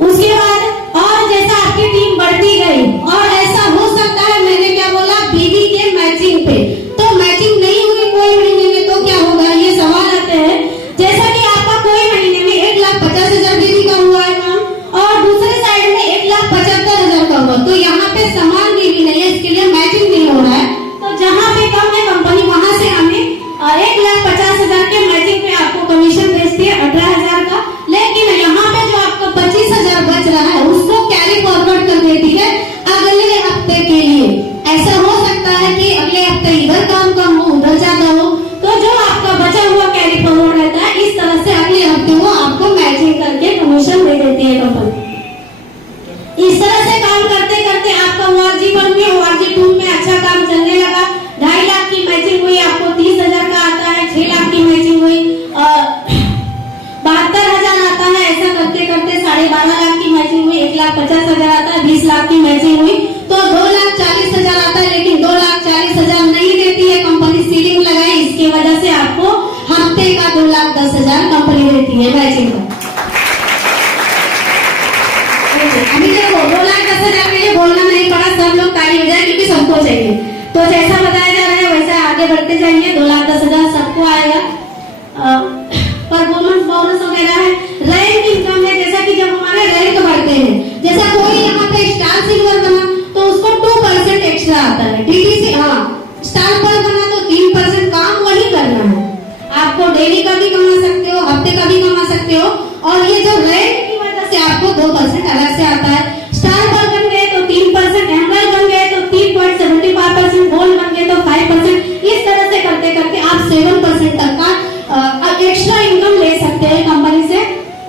उसके बाद और जैसा आपकी टीम बढ़ती गई, और ऐसा हो सकता है, मैंने क्या बोला, बीवी के मैचिंग पे, तो मैचिंग नहीं हुई कोई महीने में तो क्या होगा, ये सवाल आते हैं। जैसा कि आपका कोई महीने में 1,50,000 बीवी का हुआ है काम, और दूसरे साइड में 1,75,000 का हुआ, तो यहाँ पे समान बीवी नहीं है, इसके लिए मैचिंग नहीं हो रहा है। तो जहाँ पे कम है कंपनी, वहां से हमें 1,50,000 के मैचिंग पे आपको कमीशन भेजती है 18,000 का। लेकिन यहाँ पे जो आपको 25,000 बच रहा है, उसको कैरी फॉरवर्ड कर देती है अगले हफ्ते के लिए। ऐसा हो सकता है कि अगले हफ्ते इधर काम कम हो, उधर ज्यादा हो, तो जो आपका बचा हुआ कैरी फॉरवर्ड रहता है, इस तरह से अगले हफ्ते वो आपको मैचिंग करके कमीशन दे देती है कंपनी। इस तरह से काम करते करते आपका ORG1 में, ORG2 में अच्छा काम चलने लगा। 2.5 लाख की मैचिंग हुई, आपको 30,000 का आता है। 6 लाख की मैचिंग हुई, 72,000 आता है। ऐसा करते करते 12.5 लाख की मैचिंग हुई, 1,50,000 आता है। 20 लाख की मैचिंग हुई तो 2,40,000 आता है। लेकिन 2,40,000 नहीं देती है कंपनी, सीलिंग लगाई, इसकी वजह से आपको हफ्ते का 2,10,000 कंपनी देती है मैचिंग का। अभी देखो 2,10,000 के लिए बोलना नहीं पड़ा, सब लोग ताली बजाए, क्योंकि सबको चाहिए। तो जैसा बताया जा रहा है वैसा आगे बढ़ते जाइए, 2,10,000 सबको आएगा। परफॉर्मेंस बोनस वगैरह है। रैंक इनकम है, जैसा कि जब हमारे रैंक बढ़ते हैं, जैसा कोई यहाँ पे स्टार सिल्वर बना तो उसको 2% एक्स्ट्रा आता है। DTC स्टार पर बना तो 3% काम वही करना है। आपको डेली का भी कमा सकते हो, हफ्ते का भी कमा सकते हो, और ये जो रैंक की वजह से आपको 2% अलग से आता है। स्टार पर बन गए तो 3%, एम्बल बन गए तो 3.75%, गोल्ड बन गए तो 5%। इस तरह से करते करते आप 7% तक का एक्स्ट्रा इनकम ले सकते हैं कंपनी से।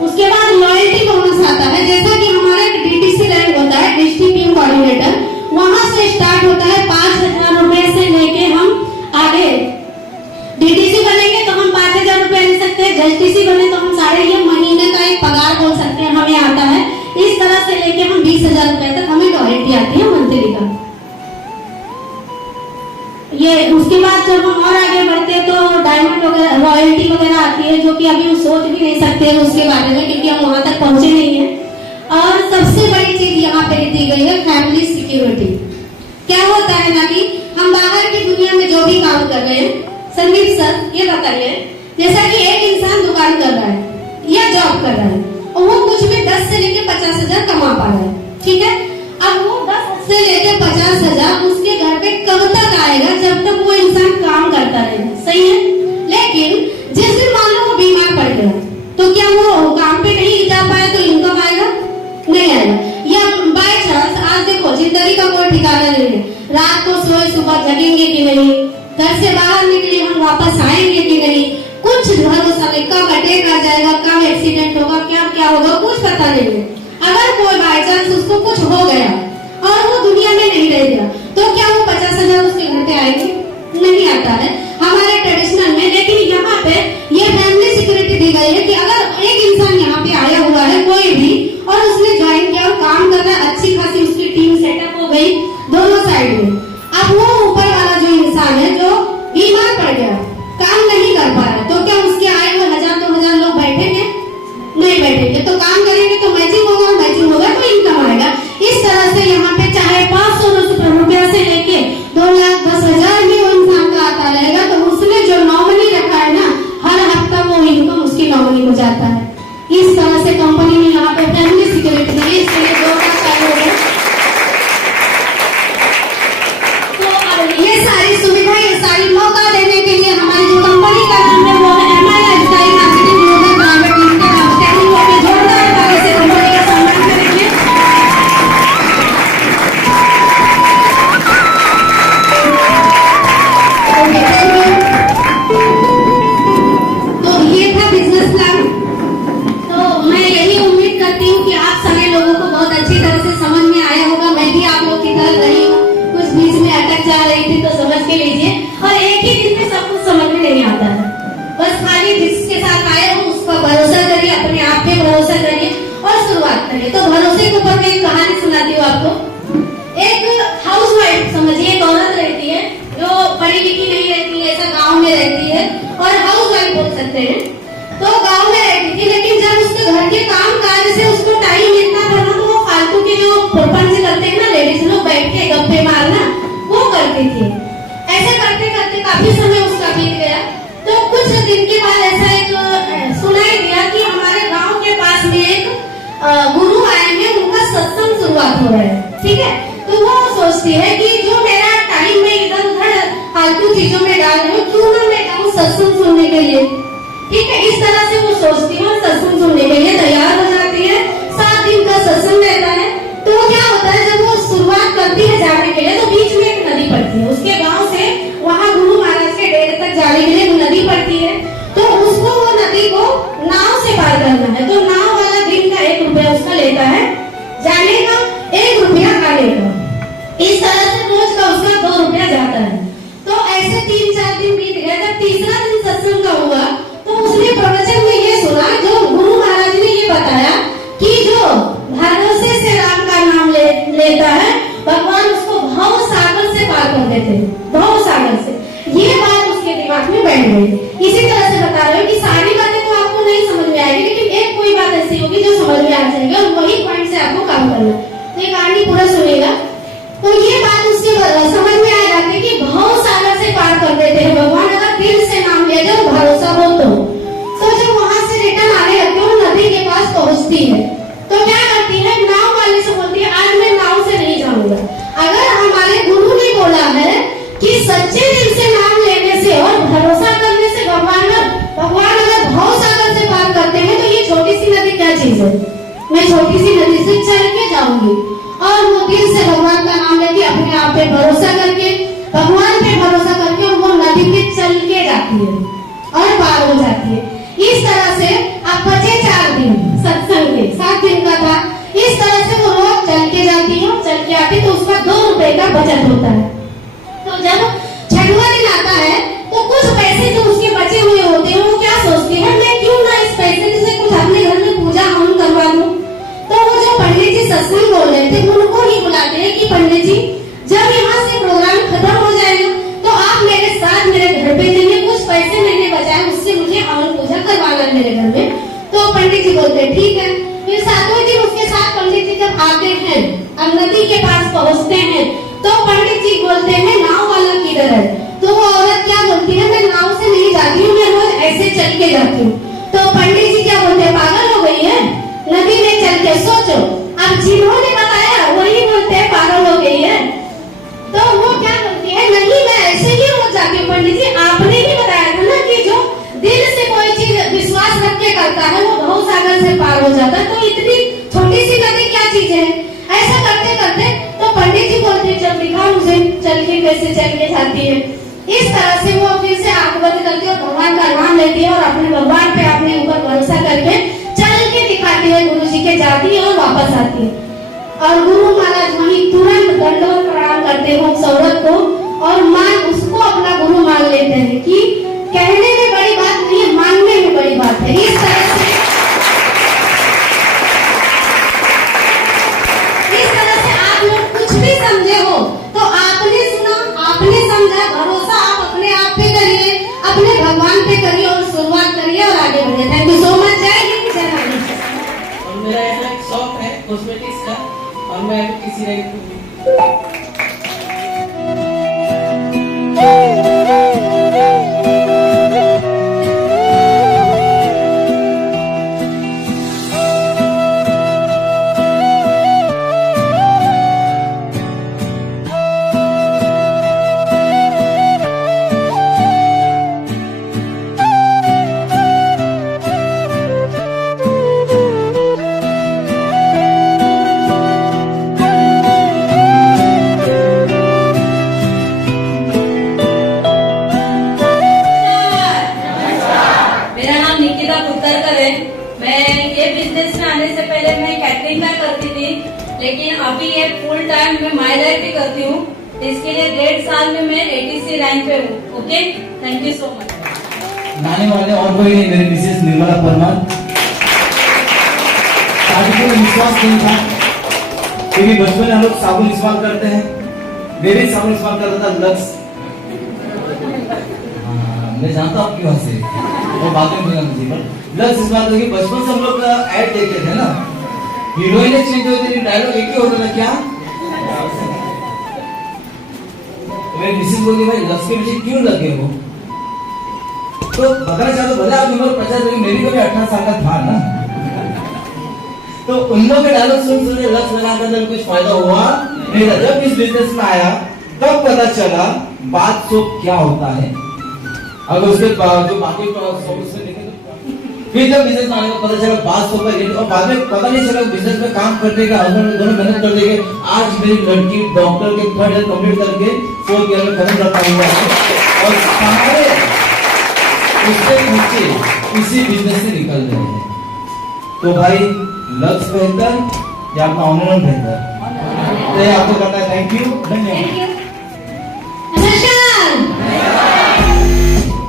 उसके बाद लॉयल्टी बोनस आता है, जैसा कि हमारा DTC रैंक होता है, डिस्ट्रिक्ट टीम कोऑर्डिनेटर, वहां से स्टार्ट होता है 5,000 रुपए से लेके हम आगे DTC बनेंगे तो हम 5,000 रुपए ले सकते हैं। JTC बने तो हम साढ़े ये महीने का एक पगार बोल सकते हैं, हमें आता है। इस तरह से लेके हम 20,000 रुपए तक हमें लॉयल्टी आती है मंथली का। ये उसके बाद जब हम और आगे बढ़ते हैं तो डायमंड वगैरह, रॉयल्टी वगैरह आती है, जो कि अभी हम सोच भी नहीं सकते हैं उसके बारे में, क्योंकि हम वहां तक पहुंचे नहीं है। और सबसे बड़ी चीज यहाँ पे दी गई है फैमिली सिक्योरिटी। क्या होता है ना कि हम बाहर की दुनिया में जो भी काम कर रहे हैं, संदीप सर ये बताइए, जैसा कि एक इंसान दुकान कर रहा है या जॉब कर रहा है और वो कुछ भी 10 से लेकर 50,000 कमा पा रहा है, ठीक है। अब वो 10 से लेकर 50,000 उसके घर पे कब तक आएगा? जब तक वो इंसान काम करता रहेगा, सही है। लेकिन जिस दिन मान लो वो बीमार पड़ गया तो क्या वो काम पे नहीं जा पाया तो इनकम आएगा? नहीं आएगा। या बाय चांस आज देखो जिंदगी का कोई ठिकाना नहीं है, रात को सोए सुबह जगेंगे कि नहीं, घर से बाहर निकले हम वापस आएंगे कि नहीं, कुछ भरोसा नहीं, कब अटैक आ जाएगा, कब एक्सीडेंट होगा, क्या क्या होगा, कुछ पता नहीं है। अगर कोई बाय चांस उसको कुछ हो गया और वो दुनिया में नहीं रह गया तो क्या वो 50,000 उसके घर पे आएंगे? नहीं आता है हमारे ट्रेडिशनल में। लेकिन यहाँ पे ये फैमिली सिक्योरिटी दी गई है कि अगर एक इंसान यहाँ पे आया हुआ है कोई भी और उसने ज्वाइन किया और काम कर रहा है, अच्छी खासी उसकी टीम सेटअप हो गई दोनों साइड में, अब वो ऊपर वाला जो इंसान है जो बीमार पड़ गया, काम नहीं कर पा रहा, तो क्या उसके आए हुए 1000-2000 लोग बैठेंगे? नहीं बैठेंगे। तो काम करेंगे तो मैचिंग होगा तो इनकम आएगा। इस तरह से यहाँ पे चाहे 500 रुपया से लेके 2,10,000 भी वो इंसान का आता रहेगा, तो उसने जो नॉमिनी रखा है ना, हर हफ्ता वो इनकम उसकी नॉमिनी को जाता है। इस तरह से कंपनी ने यहाँ पे फैमिली सिक्योरिटी दी, इसके लिए 2 लाख चालू हो गए। तो ये सारी सुविधा, ये सारी मौका देने के लिए हमारी जो कंपनी का नाम है वो है MI lifestyle marketing private limited. Outstanding होकर जोरदार ताली से कंपनी का सम्मान करेंगे। तो ये था बिजनेस प्लान। तो मैं यही उम्मीद करती हूँ कि आप सभी लोगों को बहुत अच्छी तरह से समझ में आया होगा। मैं भी आप लोग की तरह रही हूँ, कुछ बीच में अटक जा रही थी, तो समझ के लीजिए। और एक ही दिन में सब कुछ समझ में नहीं आता है, बस खाली जिसके साथ आए हो उस पर भरोसा करिए, अपने आप पे भरोसा करिए और शुरुआत करिए। तो भरोसे के ऊपर मैं एक कहानी सुनाती हूँ आपको। एक हाउसवाइफ समझिए, एक औरत रहती है जो पढ़ी लिखी नहीं रहती है, ऐसा गाँव में रहती है और हाउसवाइफ बोल सकते हैं। तो गाँव में रहती थी, लेकिन जब उसके घर के काम काज से उसको टाइम मिलता था ना, तो वो फालतू के जो प्रपंच करते हैं ना लेडीज लोग, बैठ के गप्पे मारना, वो करती थी। ऐसे करते करते काफी समय उसका बीत गया। तो कुछ दिन के बाद ऐसा एक सुनाई दिया कि हमारे गांव के पास में एक गुरु आए हैं, उनका सत्संग शुरुआत हो रहा है, ठीक है। तो वो सोचती है कि जो मेरा टाइम में इधर उधर फालतू चीजों में डाल रही हूँ, क्यों ना मैं जाऊँ सत्संग सुनने के लिए, ठीक है। इस तरह से वो सोचती है और सत्संग सुनने के लिए तैयार हो जाती है। 7 दिन का सत्संग रहता है। तो क्या होता है, जब वो शुरुआत करती है जाने के लिए, तो बीच में एक नदी पड़ती है उसके गांव से वहाँ गुरु महाराज के डेरे तक जाने के लिए नदी पड़ती है। तो उसको वो नदी को नाव से पार करना है। तो नाव वाला दिन का 1 रुपया उसका लेता है जाने का, 1 रुपया आने का। इस तरह से रोज का उसका 2 रुपया जाता है। तो ऐसे 3-4 दिन बीत गए। जब तीसरा दिन सत्संग का हुआ तो उसने प्रवचन में ये सुना, जो गुरु महाराज ने ये बताया कि जो भरोसे से राम का नाम लेता है, भगवान उसको भव सागर से पार कर देते हैं, भव सागर से। ये बात उसके दिमाग में बैठ गई। इसी तरह से बता रहे हो कि सारी बातें तो आपको नहीं समझ में आएगी, लेकिन एक कोई बात ऐसी होगी जो समझ में आ जाएगी और वही पॉइंट से आपको काम करना है। तो ये कहानी पूरा सुनेगा तो ये बात उसके समझ में आ जाती है कि भव सागर से पार कर देते हैं भगवान, अगर दिल से नाम लिया जाए, भरोसा हो तो जब वहां से रिटर्न आने लगती है, नदी के पास पहुंचती है, तो क्या करती है, नाव वाले से बोलती है, आज मैं नाव से नहीं जाऊंगा। अगर हमारे गुरु ने बोला है कि सच्चे दिल से नाम लेने से और भरोसा करने से भगवान अगर भव सागर से पार करते हैं, तो ये छोटी सी नदी क्या चीज है, मैं छोटी सी नदी से चल के जाऊंगी। और वो दिल से भगवान का नाम लेके, अपने आप पे भरोसा करके, भगवान पे भरोसा करके वो नदी पे चल के जाती है और पार हो जाती है। इस तरह से अब बचे 4 दिन सत्संग के, 7 दिन का था। इस तरह से वो रोज चल के जाती है, चल के आती तो उसका 2 रुपए का बचत होता है। तो जब 6वां दिन आता है तो कुछ पैसे जो उसके बचे हुए होते हैं, वो क्या सोचती है, मैं क्यों ना इस पैसे से कुछ अपने घर में पूजा हम करवा दूं। तो वो जो पंडित जी सत्संग बोल रहे थे, उनको ही बुलाते हैं कि पंडित जी, जब यहाँ से प्रोग्राम खत्म हो जाएगा तो आप मेरे घर में। तो पंडित जी बोलते हैं ठीक है। फिर सातवें दिन उसके साथ पंडित जी जब आते हैं और नदी के पास पहुंचते हैं तो पंडित जी बोलते हैं नाव वाला किधर है। तो वो औरत क्या बोलती है, मैं नाव से नहीं जाती हूँ, मैं रोज ऐसे चल के जाती हूँ। तो पंडित जी क्या बोलते हैं, पागल हो गई है, नदी में चल के सोचो। अब जिन्होंने बताया वही बोलते हैं पागल हो गई है। तो वो क्या बोलती है, नहीं मैं ऐसे ही रोज जाती हूँ। पंडित जी आपने ही बताया था ना कि जो दिल से कोई चीज विश्वास रख के करता है वो भव सागर से पार हो जाता है। तो इतनी छोटी सी नदी क्या चीज है। ऐसा करते करते तो पंडित जी बोलते हैं चल दिखा मुझे चल के कैसे चल के जाती है। इस तरह से वो फिर से आंख बंद करके और भगवान का नाम लेती है और अपने भगवान पे अपने ऊपर भरोसा करके चल के दिखाती है, गुरु जी के जाती है और वापस आती है। और गुरु महाराज वहीं तुरंत दंडवत प्रणाम करते हैं उस औरत को और मान उसको अपना गुरु मान लेते हैं कि कहने में बड़ी बात नहीं है, मानने में बड़ी बात है। इस तरह से आप लोग कुछ भी समझे हो तो आपने सुना, आपने समझा, भरोसा आप अपने आप पे करिए, अपने भगवान पे करिए और शुरुआत करिए और आगे बढ़िए। Thank you so much. जय हिंद, जय भारत। और मेरा ऐसा एक शौक है कॉस्मेटिक्स का और मैं किसी रैंक लेकिन अभी ये फुल टाइम में माई लाइफ भी करती हूँ। इसके लिए 1.5 साल में मैं ATC रैंक पे हूँ। Okay, thank you so much. नाने वाले और कोई नहीं, मेरी मिसेस निर्मला परमार। शादी में विश्वास नहीं था क्योंकि बचपन में हम लोग साबुन इस्तेमाल करते हैं, मैं भी साबुन इस्तेमाल करता था लक्स। मैं जानता हूँ क्यों हंसे, वो बात में बोला मुझे, पर लक्स इस्तेमाल करके बचपन से हम लोग ऐड देखते थे ना, हीरोइन चेंज होती थी, डायलॉग एक ही होता था क्या। मैं मिसेस बोली भाई लक्स के पीछे क्यों लगे हो, तो बताना चाहता भले आप उम्र 50 लेकिन मेरी को भी 18 साल का था ना। तो उन लोगों के डायलॉग सुन सुन लक्स लगाकर जब कुछ फायदा हुआ नहीं था। जब इस बिजनेस में आया तब पता चला बात तो क्या होता है। अगर उसके जो बाकी सोल्यूशन देखें फिर जब बिजनेस आने को पता चला बात सौ का रेट, और बाद में पता नहीं चला बिजनेस में काम करने का हस्बैंड दोनों मेहनत कर देंगे। आज मेरी लड़की डॉक्टर के 3rd ईयर कंप्लीट करके 4th ईयर में कदम रखा हुआ है और सारे उसके खर्चे इसी बिजनेस से निकल रहे हैं। तो भाई लक्ष्य बेहतर या अपना ऑनलाइन बेहतर, तो ये आपको करना है। थैंक यू, धन्यवाद।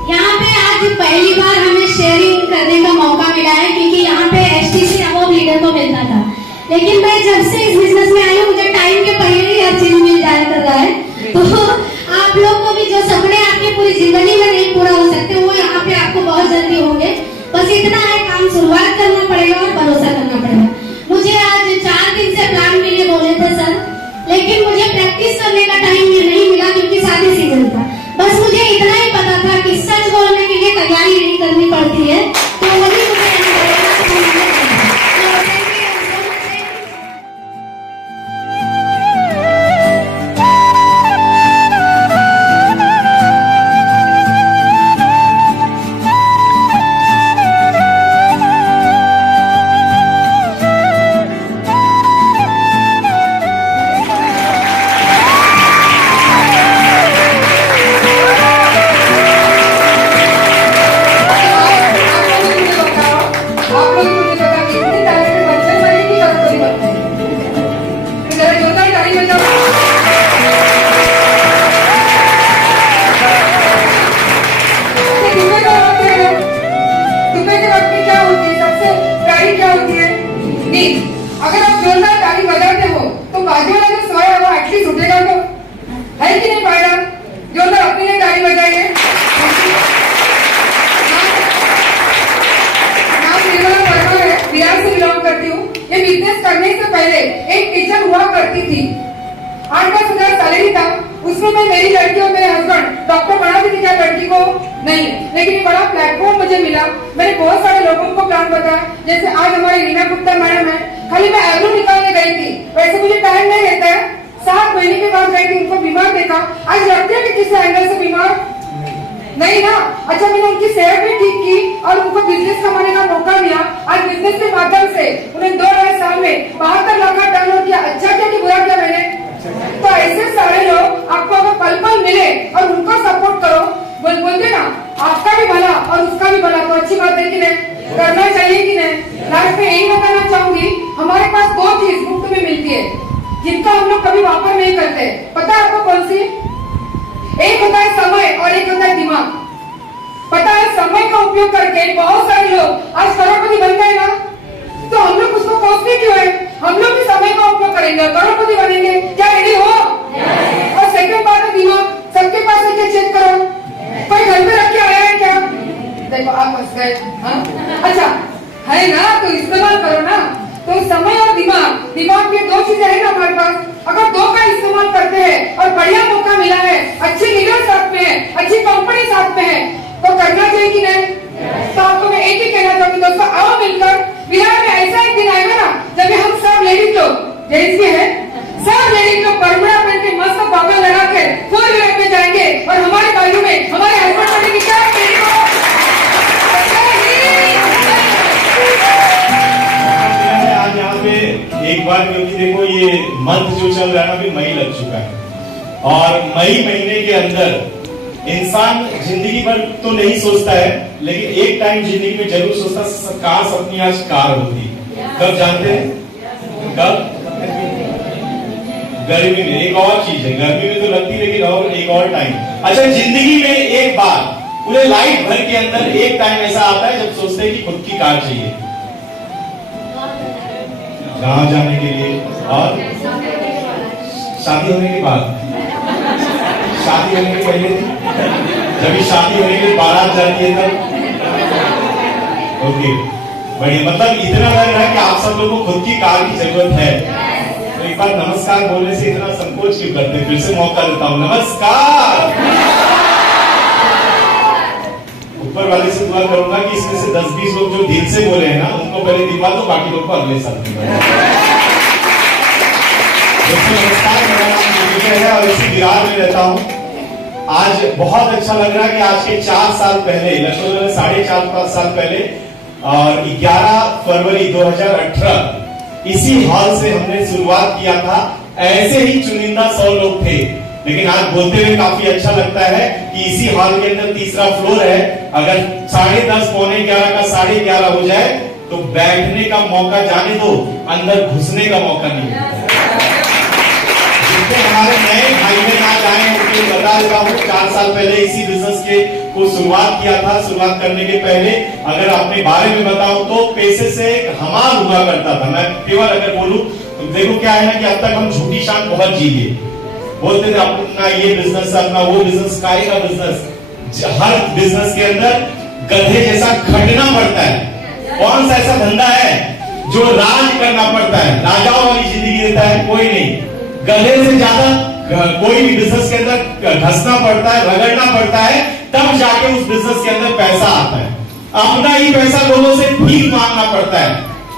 यहाँ पे आज पहली बार हमें शेयरिंग करने का मौका मिला है क्योंकि यहाँ पे STC अवार्ड लीडर को मिलता था, लेकिन मैं जब से इस बिजनेस में आई हूँ मुझे टाइम के पहले ही हर चीज मिल जाया कर रहा है। तो आप लोग को भी जो सपने आपकी पूरी जिंदगी में नहीं पूरा हो सकते वो यहाँ पे आपको बहुत जल्दी होंगे। बस इतना है, काम शुरुआत करना पड़ेगा और भरोसा करना पड़ेगा। मुझे आज 4 दिन से प्लान के लिए बोले थे सर, लेकिन मुझे प्रैक्टिस करने का टाइम नहीं मिला क्योंकि शादी सीजन था। बस मुझे इतना ही पता था कि सच बोलने के लिए तैयारी नहीं करनी पड़ती है, तो वही मुझे अगर आप जोरदार ताली बजाते हो तो बाजू वाला जो स्वर है वो एटलीस्ट उठेगा तो है कि नहीं फायदा। जोरदार अपने लिए ताली बजाइए। डॉक्टर बना दी थी क्या लड़की को? नहीं, लेकिन ये बड़ा प्लेटफॉर्म मुझे मिला। मैंने बहुत सारे लोगों को प्लान बताया, जैसे आज हमारी रीना गुप्ता मैडम है, खाली मैं एब्रो निकालने गई थी, वैसे मुझे टाइम नहीं रहता है, 7 महीने के बाद गई थी, उनको बीमार देखा। आज लगते है कि किसी एंगल से बीमार नहीं ना। अच्छा, मैंने उनकी सेहत भी ठीक की और उनको बिजनेस कमाने का मौका दिया। आज बिजनेस के माध्यम से उन्हें 2-2.5 साल में 72 लाख का टर्नओवर किया। अच्छा क्या कि बुरा किया मैंने? तो ऐसे सारे लोग आपको अगर पल-पल मिले और उनको सपोर्ट करो, बोलते ना आपका भी भला और उसका भी भला, तो अच्छी बात है कि नहीं? करना चाहिए कि नहीं? लास्ट में यही बताना चाहूंगी, हमारे पास 2 चीज मुफ्त में मिलती है जिनका हम लोग कभी वापर नहीं करते। पता है आपको कौन सी? एक होता है समय और एक होता है दिमाग। पता है, समय का उपयोग करके बहुत सारे लोग आज करोड़पति बन गए ना, तो हम लोग उसको कोसते क्यों है? हम लोग भी समय का उपयोग करेंगे, करोड़पति बनेंगे। क्या रेडी हो? और सेकंड बात है दिमाग। सबके पास है क्या? चेक करो, कोई घर पे रख के आया है क्या? देखो आप फंस गए। अच्छा है ना, तो इस्तेमाल करो ना। तो समय और दिमाग के 2 चीजें है ना हमारे पास। अगर 2 का इस्तेमाल करते हैं और बढ़िया मौका मिला है, अच्छे लीडर साथ में है, अच्छी कंपनी साथ में है, तो करना चाहिए कि नहीं? तो आपको मैं एक ही कहना चाहूंगी दोस्तों, आओ मिलकर बिहार में ऐसा एक दिन आएगा ना जब हम सब लेडीज लोग, जेंट्स भी है, सब लेडीज लोग बरमुडा पहन के मस्त बाबा लगा के 4 व्हीलर पे जाएंगे और हमारे बाजू में हमारे हस्बैंड बनेंगे। क्या आज यहाँ पे एक बार, क्योंकि देखो ये मंथ जो चल रहा है ना, अभी मई लग चुका है और मई महीने के अंदर इंसान जिंदगी भर तो नहीं सोचता है, लेकिन एक टाइम जिंदगी में जरूर सोचता है काश अपनी आज कार होती। कब जानते हैं? कब? गर्मी में। एक और चीज है, गर्मी में तो लगती है, लेकिन और एक और टाइम, अच्छा जिंदगी में एक बार पूरे लाइफ भर के अंदर एक टाइम ऐसा आता है जब सोचते हैं कि खुद की कार चाहिए, गांव जाने के लिए, और शादी होने के बाद, शादी होने के पहले, जब शादी होने के बारात जाती है तब। ओके, बढ़िया। मतलब इतना लग रहा है कि आप सब लोगों को खुद की कार की जरूरत है। तो एक बार नमस्कार बोलने से इतना संकोच क्यों करते हैं? फिर से मौका देता हूँ, नमस्कार। ऊपर वाले से दुआ करूंगा कि इसमें से 10-20 लोग जो दिल से बोले हैं ना, उनको पहले दिलवा दो, बाकी लोग को अगले साल दिलवा। नमस्कार, मेरा नाम विजय है और इसी विरार में रहता हूँ। आज बहुत अच्छा लग रहा है कि आज के 4 साल पहले, लगभग 4.5 साल पहले, और 11 फरवरी 2018 इसी हॉल से हमने शुरुआत किया था। ऐसे ही चुनिंदा 100 लोग थे, लेकिन आज बोलते हुए काफी अच्छा लगता है कि इसी हॉल के अंदर 3रा फ्लोर है। अगर 10:30 पौने 11 का 11:30 हो जाए तो बैठने का मौका जाने दो, अंदर घुसने का मौका नहीं है। जितने हमारे नए भाई बहन आज आए हैं उनको बता देता हूँ, 4 साल पहले इसी बिजनेस के को शुरुआत किया था। शुरुआत करने के पहले अगर अपने बारे में बताऊं तो पैसे से हमार हुआ करता था। मैं केवल अगर बोलूं तो देखो क्या है ना कि अब तक हम झूठी शान बहुत जी गए, बोलते थे अपना ये बिजनेस, अपना वो बिजनेस, काय का बिजनेस। हर बिजनेस के अंदर गधे जैसा खटना पड़ता है। कौन सा ऐसा धंधा है जो राज करना पड़ता है, राजाओं वाली जिंदगी देता है? कोई नहीं। गधे से ज्यादा कोई भी बिजनेस के अंदर घसना पड़ता है, रगड़ना पड़ता है, तब जाके उस बिजनेस के अंदर पैसा आता है। अपना ही पैसा लोगों से भीख मांगना पड़ता है,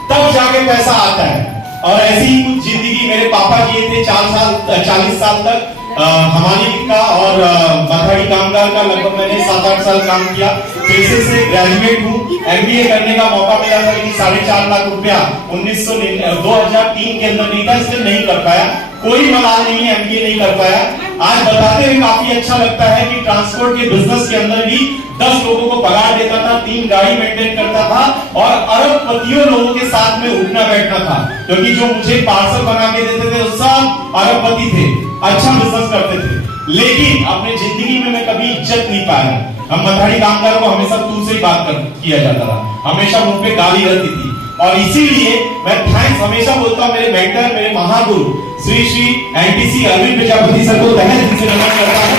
तब जाके पैसा आता है। और ऐसी ही कुछ जिंदगी मेरे पापा जी थे। 40 साल तक हमारी का और मथाड़ी कामगार का लगभग मैंने 7-8 साल काम किया। पैसे से ग्रेजुएट हूँ, MBA करने का मौका मिला था, लेकिन 4.5 लाख रुपया 2003 के अंदर नहीं था, इसलिए नहीं कर पाया। कोई मलाल नहीं है, MBA नहीं कर पाया। आज बताते हुए काफी अच्छा लगता है कि ट्रांसपोर्ट के बिजनेस के अंदर भी 10 लोगों को पगार देता था, 3 गाड़ी मेंटेन करता था और अरबपतियों लोगों के साथ में उठना बैठना था, क्योंकि जो मुझे पार्सल बना के देते थे वो सब अरबपति थे, अच्छा बिजनेस करते थे। लेकिन अपने जिंदगी में मैं कभी इज्जत नहीं पाया। हम मथाड़ी कामगारों को हमेशा तू से ही बात किया जाता था, हमेशा मुंह पे गाली रहती थी। और इसीलिए मैं थैंक्स हमेशा बोलता हूँ मेरे मेंटर, मेरे महागुरु श्री NTC अरविंद प्रजापति सर को तहे दिल से नमन करता हूँ,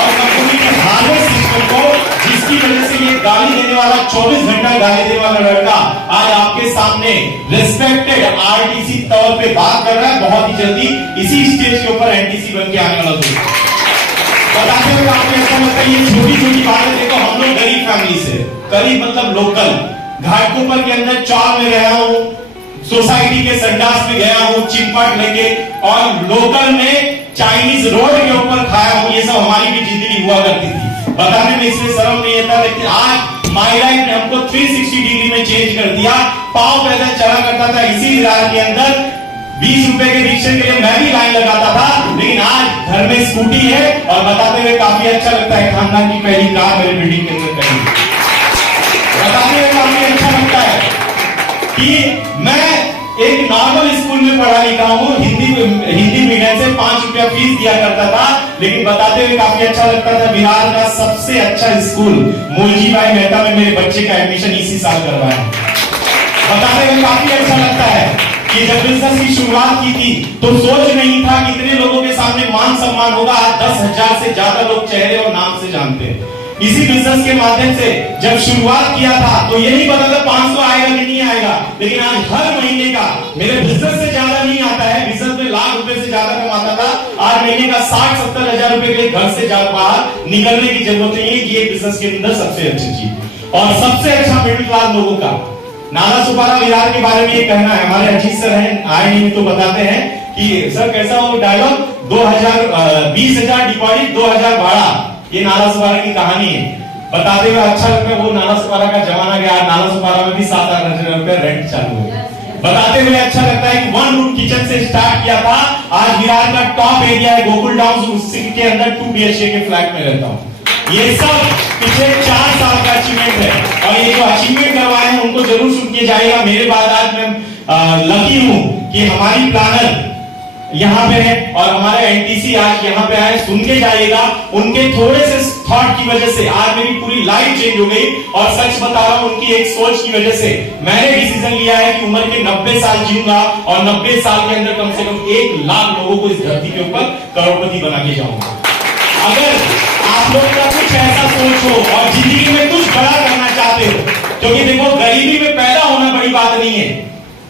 और कंपनी के हार्वेस्ट सिस्टम को, जिसकी वजह से ये गाली देने वाला 24 घंटा गाली देने वाला लड़का आज आपके सामने रिस्पेक्टेड RTC तौर पे बात कर रहा है। बहुत ही जल्दी इसी स्टेज के ऊपर NTC बन के आने वाला दोस्त। बताते हुए आपको ऐसा लगता है ये छोटी छोटी बातें। देखो हम लोग गरीब फैमिली से, गरीब मतलब लोकल, घाटकोपर के अंदर चौक में गया हूँ, सोसाइटी के संडास में गया हूँ चिमपट लेके, और लोकल में चाइनीज रोड के ऊपर खाया हूँ। ये सब हमारी भी जिंदगी हुआ करती थी, बताने में इसलिए शर्म नहीं आता। लेकिन आज माई लाइफ ने हमको 360 डिग्री में चेंज कर दिया। पांव पैदल चला करता था इसी विरार के अंदर, 20 रुपए के रिक्शे के लिए मैं भी लाइन लगाता था, लेकिन आज घर में स्कूटी है और बताते हुए काफी अच्छा लगता है। खानदान की पहली कार मेरे बिल्डिंग के अंदर खड़ी, बताते हुए काफी अच्छा लगता है कि मैं एक नॉर्मल स्कूल में पढ़ा लिखा हूँ, हिंदी मीडियम से 5 रुपया फीस दिया करता था, लेकिन बताते हुए काफी अच्छा लगता था। बिहार का सबसे अच्छा स्कूल मूलजी भाई मेहता में मेरे बच्चे का एडमिशन इसी साल करवाया। बताते हुए काफी अच्छा लगता है कि जब बिजनेस की शुरुआत की थी तो सोच नहीं था कि इतने लोगों के सामने मान सम्मान होगा। आज 10,000 से ज्यादा लोग चेहरे और नाम से जानते हैं। इसी बिजनेस के माध्यम से जब शुरुआत किया था तो ये नहीं पता था 500 आएगा कि नहीं आएगा, लेकिन आज हर महीने का मेरे बिजनेस से ज्यादा नहीं आता है। बिजनेस में लाख रुपए से ज्यादा कमाता था, आज महीने का 60-70 हजार रुपए के लिए घर से बाहर निकलने की जरूरत नहीं है। ये बिजनेस के अंदर सबसे अच्छी चीज और सबसे अच्छा मिडिल क्लास लोगों का नाला सुपारा विरार के बारे में ये कहना है। हमारे अजीत सर हैं, आए नहीं तो बताते हैं कि सर कैसा हो डायलॉग, 20,000 डिपॉजिट 2,000 भाड़ा, ये नाला सुपारा की कहानी है। बताते हुए अच्छा लगता है, वो नाला सुपारा का जमाना गया, नाला सुपारा में भी 7-8 हजार रुपए रेंट चालू हो गया। बताते हुए अच्छा लगता है कि 1 रूम किचन से स्टार्ट किया था, आज विरार का टॉप एरिया है गोकुल टाउन, उसी के अंदर 2 BHK के फ्लैट में रहता हूँ। ये सब पिछले 4 साल का अचीवमेंट है और ये जो अचीवमेंट करवाए हैं उनको जरूर सुन के जाइएगा। मेरे बाद आज मैं लकी हूँ कि हमारी प्लानर यहाँ पे है और हमारे एनटीसी आज यहाँ पे आए, सुन के जाइएगा। उनके थोड़े से थॉट की वजह से आज मेरी पूरी लाइफ चेंज हो गई और सच बता रहा हूँ उनकी एक सोच की वजह से मैंने डिसीजन लिया है कि उम्र के 90 साल जीऊंगा और 90 साल के अंदर कम से कम 1 लाख लोगों को इस धरती के ऊपर करोड़पति बना के जाऊंगा। अगर आप लोग का कुछ ऐसा सोच हो और जिंदगी में कुछ बड़ा करना चाहते हो, क्योंकि देखो गरीबी में पैदा होना बड़ी बात नहीं है,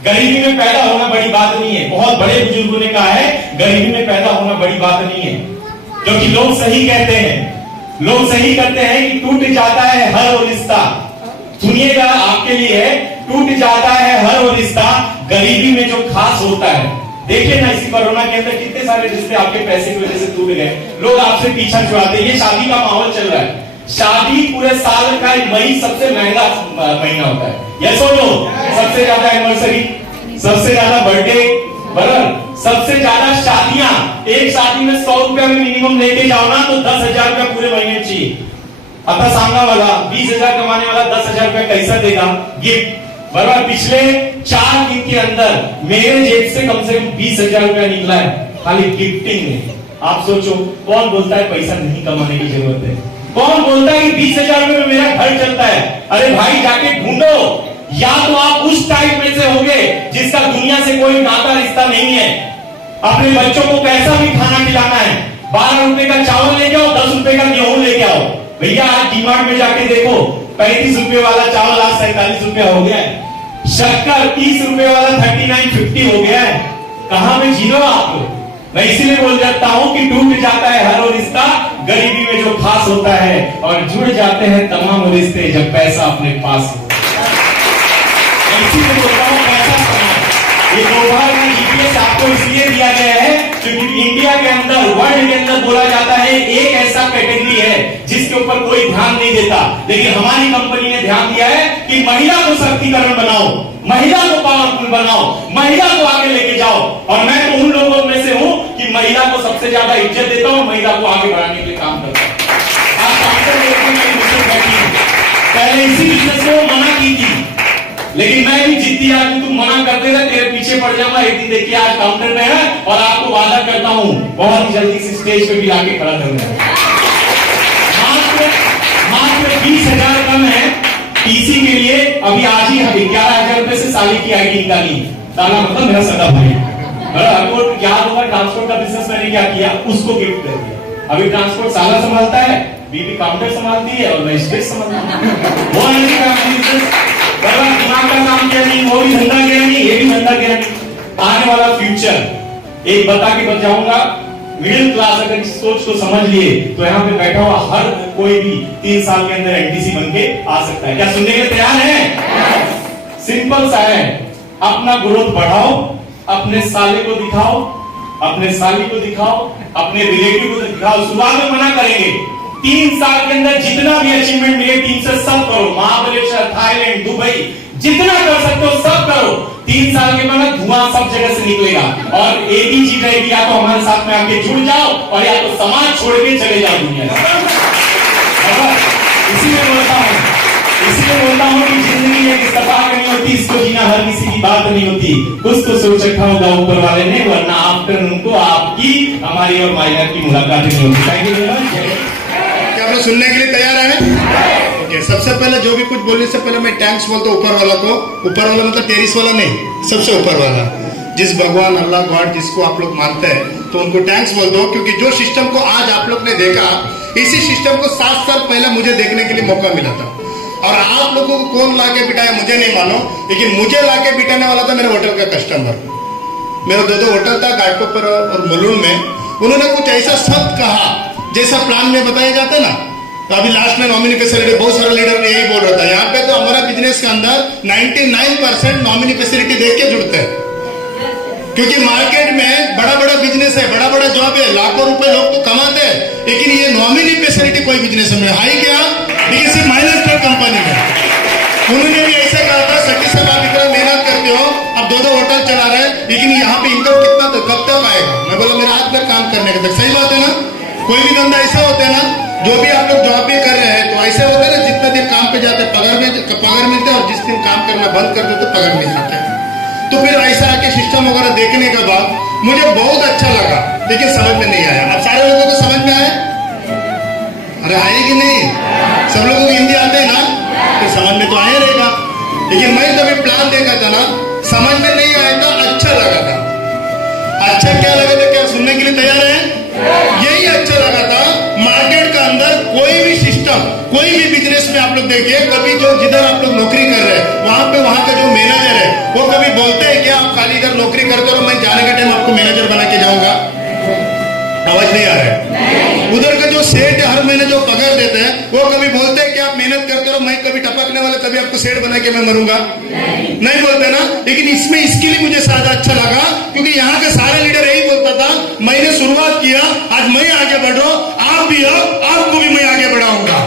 गरीबी में पैदा होना बड़ी बात नहीं है। बहुत बड़े बुजुर्गों ने कहा है गरीबी में पैदा होना बड़ी बात नहीं है, क्योंकि लोग सही कहते हैं, लोग सही करते हैं कि टूट जाता है हर वो रिश्ता। सुनिएगा आपके लिए, टूट जाता है हर वो रिश्ता गरीबी में जो खास होता है। देखिए ना इसी कोरोना के अंदर कितने सारे रिश्ते आपके पैसे की वजह से टूट गए, लोग आपसे पीछा छुड़ाते। ये शादी का माहौल चल रहा है, शादी पूरे साल का मई सबसे महंगा महीना होता है। यस और नो, सबसे ज्यादा एनिवर्सरी, सबसे ज्यादा बर्थडे, बराबर, सबसे ज्यादा शादियां। एक शादी में 100 रुपया में मिनिमम लेके जाओ ना तो 10,000 रुपया पूरे महीने चाहिए। अतः सामने वाला 20,000 कमाने वाला 10,000 रुपया कैसा देगा गिफ्ट, बराबर। पिछले 4 दिन के अंदर मेरे जेब से कम 20,000 रुपया निकला है खाली गिफ्टिंग में। आप सोचो कौन बोलता है पैसा नहीं कमाने की जरूरत है, कौन बोलता है कि 20,000 रुपए में मेरा घर चलता है। अरे भाई जाके ढूंढो, या तो आप उस टाइप में से होंगे जिसका दुनिया से कोई नाता रिश्ता नहीं है। अपने बच्चों को कैसा भी खाना खिलाना है, 12 रुपए का चावल लेके आओ, 10 रुपए का गेहूं लेके आओ। भैया आज डीमार्ट में जाके देखो 35 रुपए वाला चावल आज 47 रुपया हो गया है, शक्कर 30 रुपए वाला 39.50 हो गया है। कहां में जीरो आप लोग। मैं इसीलिए बोल जाता हूं कि टूट जाता है हर वो रिश्ता गरीबी में जो खास होता है और जुड़ जाते हैं तमाम रिश्ते जब पैसा अपने पास हो। इसीलिए बोलता हूं पैसा कमाओ। ये दोबारा का जीपीएस आपको इसलिए दिया गया है क्योंकि इंडिया के अंदर, वर्ल्ड के अंदर बोला जाता है एक ऐसा कैटेगरी है जिसके ऊपर कोई ध्यान नहीं देता, लेकिन हमारी कंपनी ने ध्यान दिया है कि महिला को सशक्तिकरण बनाओ, महिला को पावरफुल बनाओ, महिला को आगे लेके जाओ। और मैं तो उन लोगों में से हूं कि महिला को सबसे ज्यादा इज्जत देता हूं, महिला को आगे बढ़ाने के लिए काम करता हूं। आप पहले इसी बिजनेस को मना की थी, लेकिन मैं भी जिद्दी आदमी, तुम मना करते रहे तेरे पीछे पड़ जाऊंगा। एक दिन देखिए आज काउंटर में है और आपको वादा करता हूं बहुत ही जल्दी से स्टेज पे भी आके खड़ा करूंगा। मात्र 20,000 कम है टीसी के लिए। अभी आज ही 11,000 रुपए से साली की आईडी निकाली, साला मतलब मेरा सगा भाई। आपको याद होगा ट्रांसपोर्ट का बिजनेस मैंने क्या किया, उसको गिफ्ट कर दिया। अभी ट्रांसपोर्ट साला संभालता है, बीबी काउंटर संभालती है और मैं स्टेज संभालता हूं। वो दिमाग का काम किया नहीं, वो भी धंधा किया नहीं, ये भी धंधा किया नहीं। आने वाला फ्यूचर एक बता के बताऊंगा, मिडिल क्लास अगर इस सोच को समझ लिए तो यहाँ पे बैठा हुआ हर कोई भी 3 साल के अंदर एनटीसी बन के आ सकता है। क्या सुनने के लिए तैयार है? सिंपल सा है, अपना ग्रोथ बढ़ाओ, अपने साले को दिखाओ, अपने साली को दिखाओ, अपने रिलेटिव को दिखाओ। शुरुआत में मना करेंगे, 3 साल के अंदर जितना भी अचीवमेंट मिले टीम से सब करो। महाबलेश्वर, थाईलैंड, दुबई, जितना कर सकते हो सब करो। 3 साल के बाद धुआं सब जगह से निकलेगा और एक ही चीज रहेगी, या तो हमारे साथ में आके जुड़ जाओ और या तो समाज छोड़ के चले जाओ दुनिया से। इसीलिए बोलता हूँ कि जिंदगी एक इत्तेफाक नहीं होती, इसको जीना हर किसी की बात नहीं होती। कुछ तो सोच रखा होगा ऊपर वाले ने, वरना आफ्टरनून को आपकी, हमारी और माइनर की मुलाकात नहीं होती। Thank you very much. क्या आप लोग सुनने के लिए तैयार है? ओके, सबसे पहले जो भी कुछ बोलने से पहले मैं थैंक्स बोलता हूँ ऊपर वाला को। ऊपर वाला मतलब टेरिस वाला नहीं, सबसे ऊपर वाला, जिस भगवान अल्लाह गॉड जिसको आप लोग मानते हैं, तो उनको थैंक्स बोल दो। क्योंकि जो सिस्टम को आज आप लोग ने देखा, इसी सिस्टम को 7 साल पहले मुझे देखने के लिए मौका मिला था। और आप लोगों को कौन लाके बिठाया मुझे नहीं मानो, लेकिन मुझे लाके बिठाने वाला था मेरे होटल का कस्टमर। मेरा 2 होटल था घाटकोपर और मुलुंड में। उन्होंने कुछ ऐसा शब्द कहा जैसा प्लान में बताया जाता है ना। तो अभी लास्ट में नॉमिनी फैसिलिटी, बहुत सारे लीडर ने यही बोल रहा था। यहाँ पे तो हमारा बिजनेस के अंदर 99% नॉमिनी फैसिलिटी देख के जुड़ते हैं, क्योंकि मार्केट में बड़ा बड़ा बिजनेस है, बड़ा बड़ा जॉब है, लाखों रुपए लोग तो कमाते हैं, लेकिन ये नॉमिनी फैसिलिटी कोई बिजनेस में है ही क्या? लेकिन सिर्फ माइनर कंपनी में। उन्होंने भी ऐसे कहा था, सच्ची साहब आप इतना मेहनत करते हो, अब 2 होटल चला रहे हैं, लेकिन यहाँ पे इनकम कितना कब तक आएगा? मैं बोला मेरा हाथ में काम करने का तक। सही बात है ना? कोई भी धंधा ऐसा होता है ना, जो भी आप लोग जॉब भी कर रहे हैं, तो ऐसे होता है ना, जितना दिन काम पे जाते पगार मिलता है, और जिस दिन काम करना बंद कर देते पगार नहीं आता है। तो फिर ऐसा आके सिस्टम वगैरह देखने के बाद मुझे बहुत अच्छा लगा, लेकिन समझ में नहीं आया। अब सारे लोगों को समझ में आया? अरे आए कि नहीं? सब लोगों को हिंदी आते हैं ना, तो समझ में तो आया रहेगा। लेकिन मैं जब प्लान देखा था ना, समझ में नहीं आया था, अच्छा लगा था। अच्छा क्या लगा था? क्या सुनने के लिए तैयार है? यही अच्छा लगा था। मार्केट का अंदर कोई भी सिस्टम, कोई भी बिजनेस में आप लोग देखिए, कभी जो जिधर आप लोग नौकरी कर रहे हैं, वहां का जो मैनेजर है, वो कभी बोलते हैं क्या आप खाली इधर नौकरी करते हो, मैं जाने के टाइम आपको मैनेजर बना के जाऊंगा? आवाज नहीं आ रहा है। उधर का जो सेठ हर महीने जो पगार देते हैं, वो कभी बोलते हैं कि आप मेहनत करते रहो, मैं कभी टपकने वाला, कभी आपको सेठ बना के मैं मरूंगा? नहीं बोलते ना। लेकिन इसमें इसके लिए मुझे ज्यादा अच्छा लगा, क्योंकि यहाँ के सारे लीडर यही बोलता था, मैंने शुरुआत किया, आज मैं आगे बढ़ रहा हूं, आप भी हो, आपको भी मैं आगे बढ़ाऊंगा।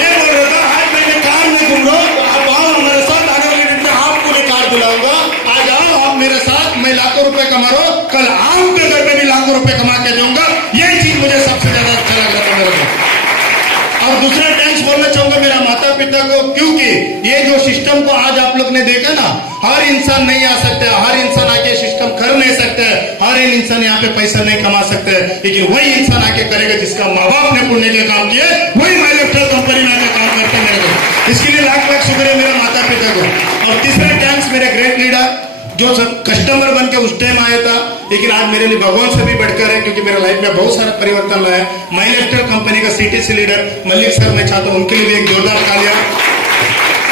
ये बोल रहा था, आज मैंने कार में घूम रहा हूं, आप आओ हमारे साथ, आने वाले दिन में आपको भी कार दिलाऊंगा, आज आओ आप मेरे साथ, मैं लाखों रुपए कमा रहा हूं, कल आपके घर में भी लाखों रुपए कमा के दूंगा। यही चीज मुझे सबसे ज्यादा अच्छा लगा था मेरे को। और दूसरा थैंक्स बोलना चाहूंगा मेरा माता पिता को, क्योंकि ये जो सिस्टम को आज आप लोग ने देखा ना, हर इंसान नहीं आ सकता, हर इंसान आके सिस्टम कर नहीं सकता है, हर एक इंसान यहाँ पे पैसा नहीं कमा सकता है, लेकिन वही इंसान आके करेगा जिसका माँ बाप ने पुण्य के काम किए, वही माइलेक्ट्रल कंपनी में आके काम करते मेरे को। इसके लिए लाख लाख शुक्रिया मेरे माता पिता को। और तीसरा थैंक्स मेरे ग्रेट लीडर, जो कस्टमर बन के उस टाइम आया था, लेकिन आज मेरे लिए भगवान से भी बढ़कर है, क्योंकि मेरे लाइफ में बहुत सारा परिवर्तन लाया। माइलेक्ट्रल कंपनी का सीटीसी लीडर मल्लिक सर, मैं चाहता हूँ उनके लिए भी एक जोरदार तालियां।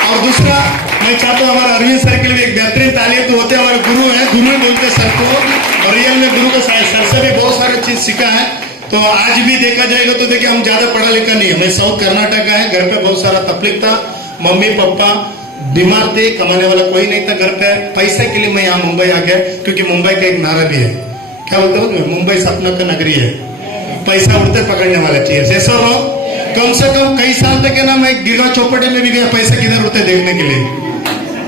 और दूसरा मैं चाहता हूँ हमारे अरविंद सर के लिए एक बेहतरीन तालियां। तो होते हमारे गुरु हैं, गुरु बोलते सर को, और रियल में गुरु को सर से भी बहुत सारी चीज सीखा है। तो आज भी देखा जाएगा तो देखिए हम ज्यादा पढ़ा लिखा नहीं है। मैं साउथ कर्नाटक का है, घर पे बहुत सारा तकलीफ था, मम्मी पापा बीमार थे, कमाने वाला कोई नहीं था घर पे। पैसे के लिए मैं यहाँ मुंबई आ गया, क्योंकि मुंबई का एक नारा भी है, क्या बोलते हो, मुंबई सपनों का नगरी है, पैसा उड़ते पकड़ने वाला चाहिए। ऐसा हो कम से कम कई साल तक है ना, मैं गिरगांव चौपाटी में भी गया पैसा किधर उड़ते देखने के लिए।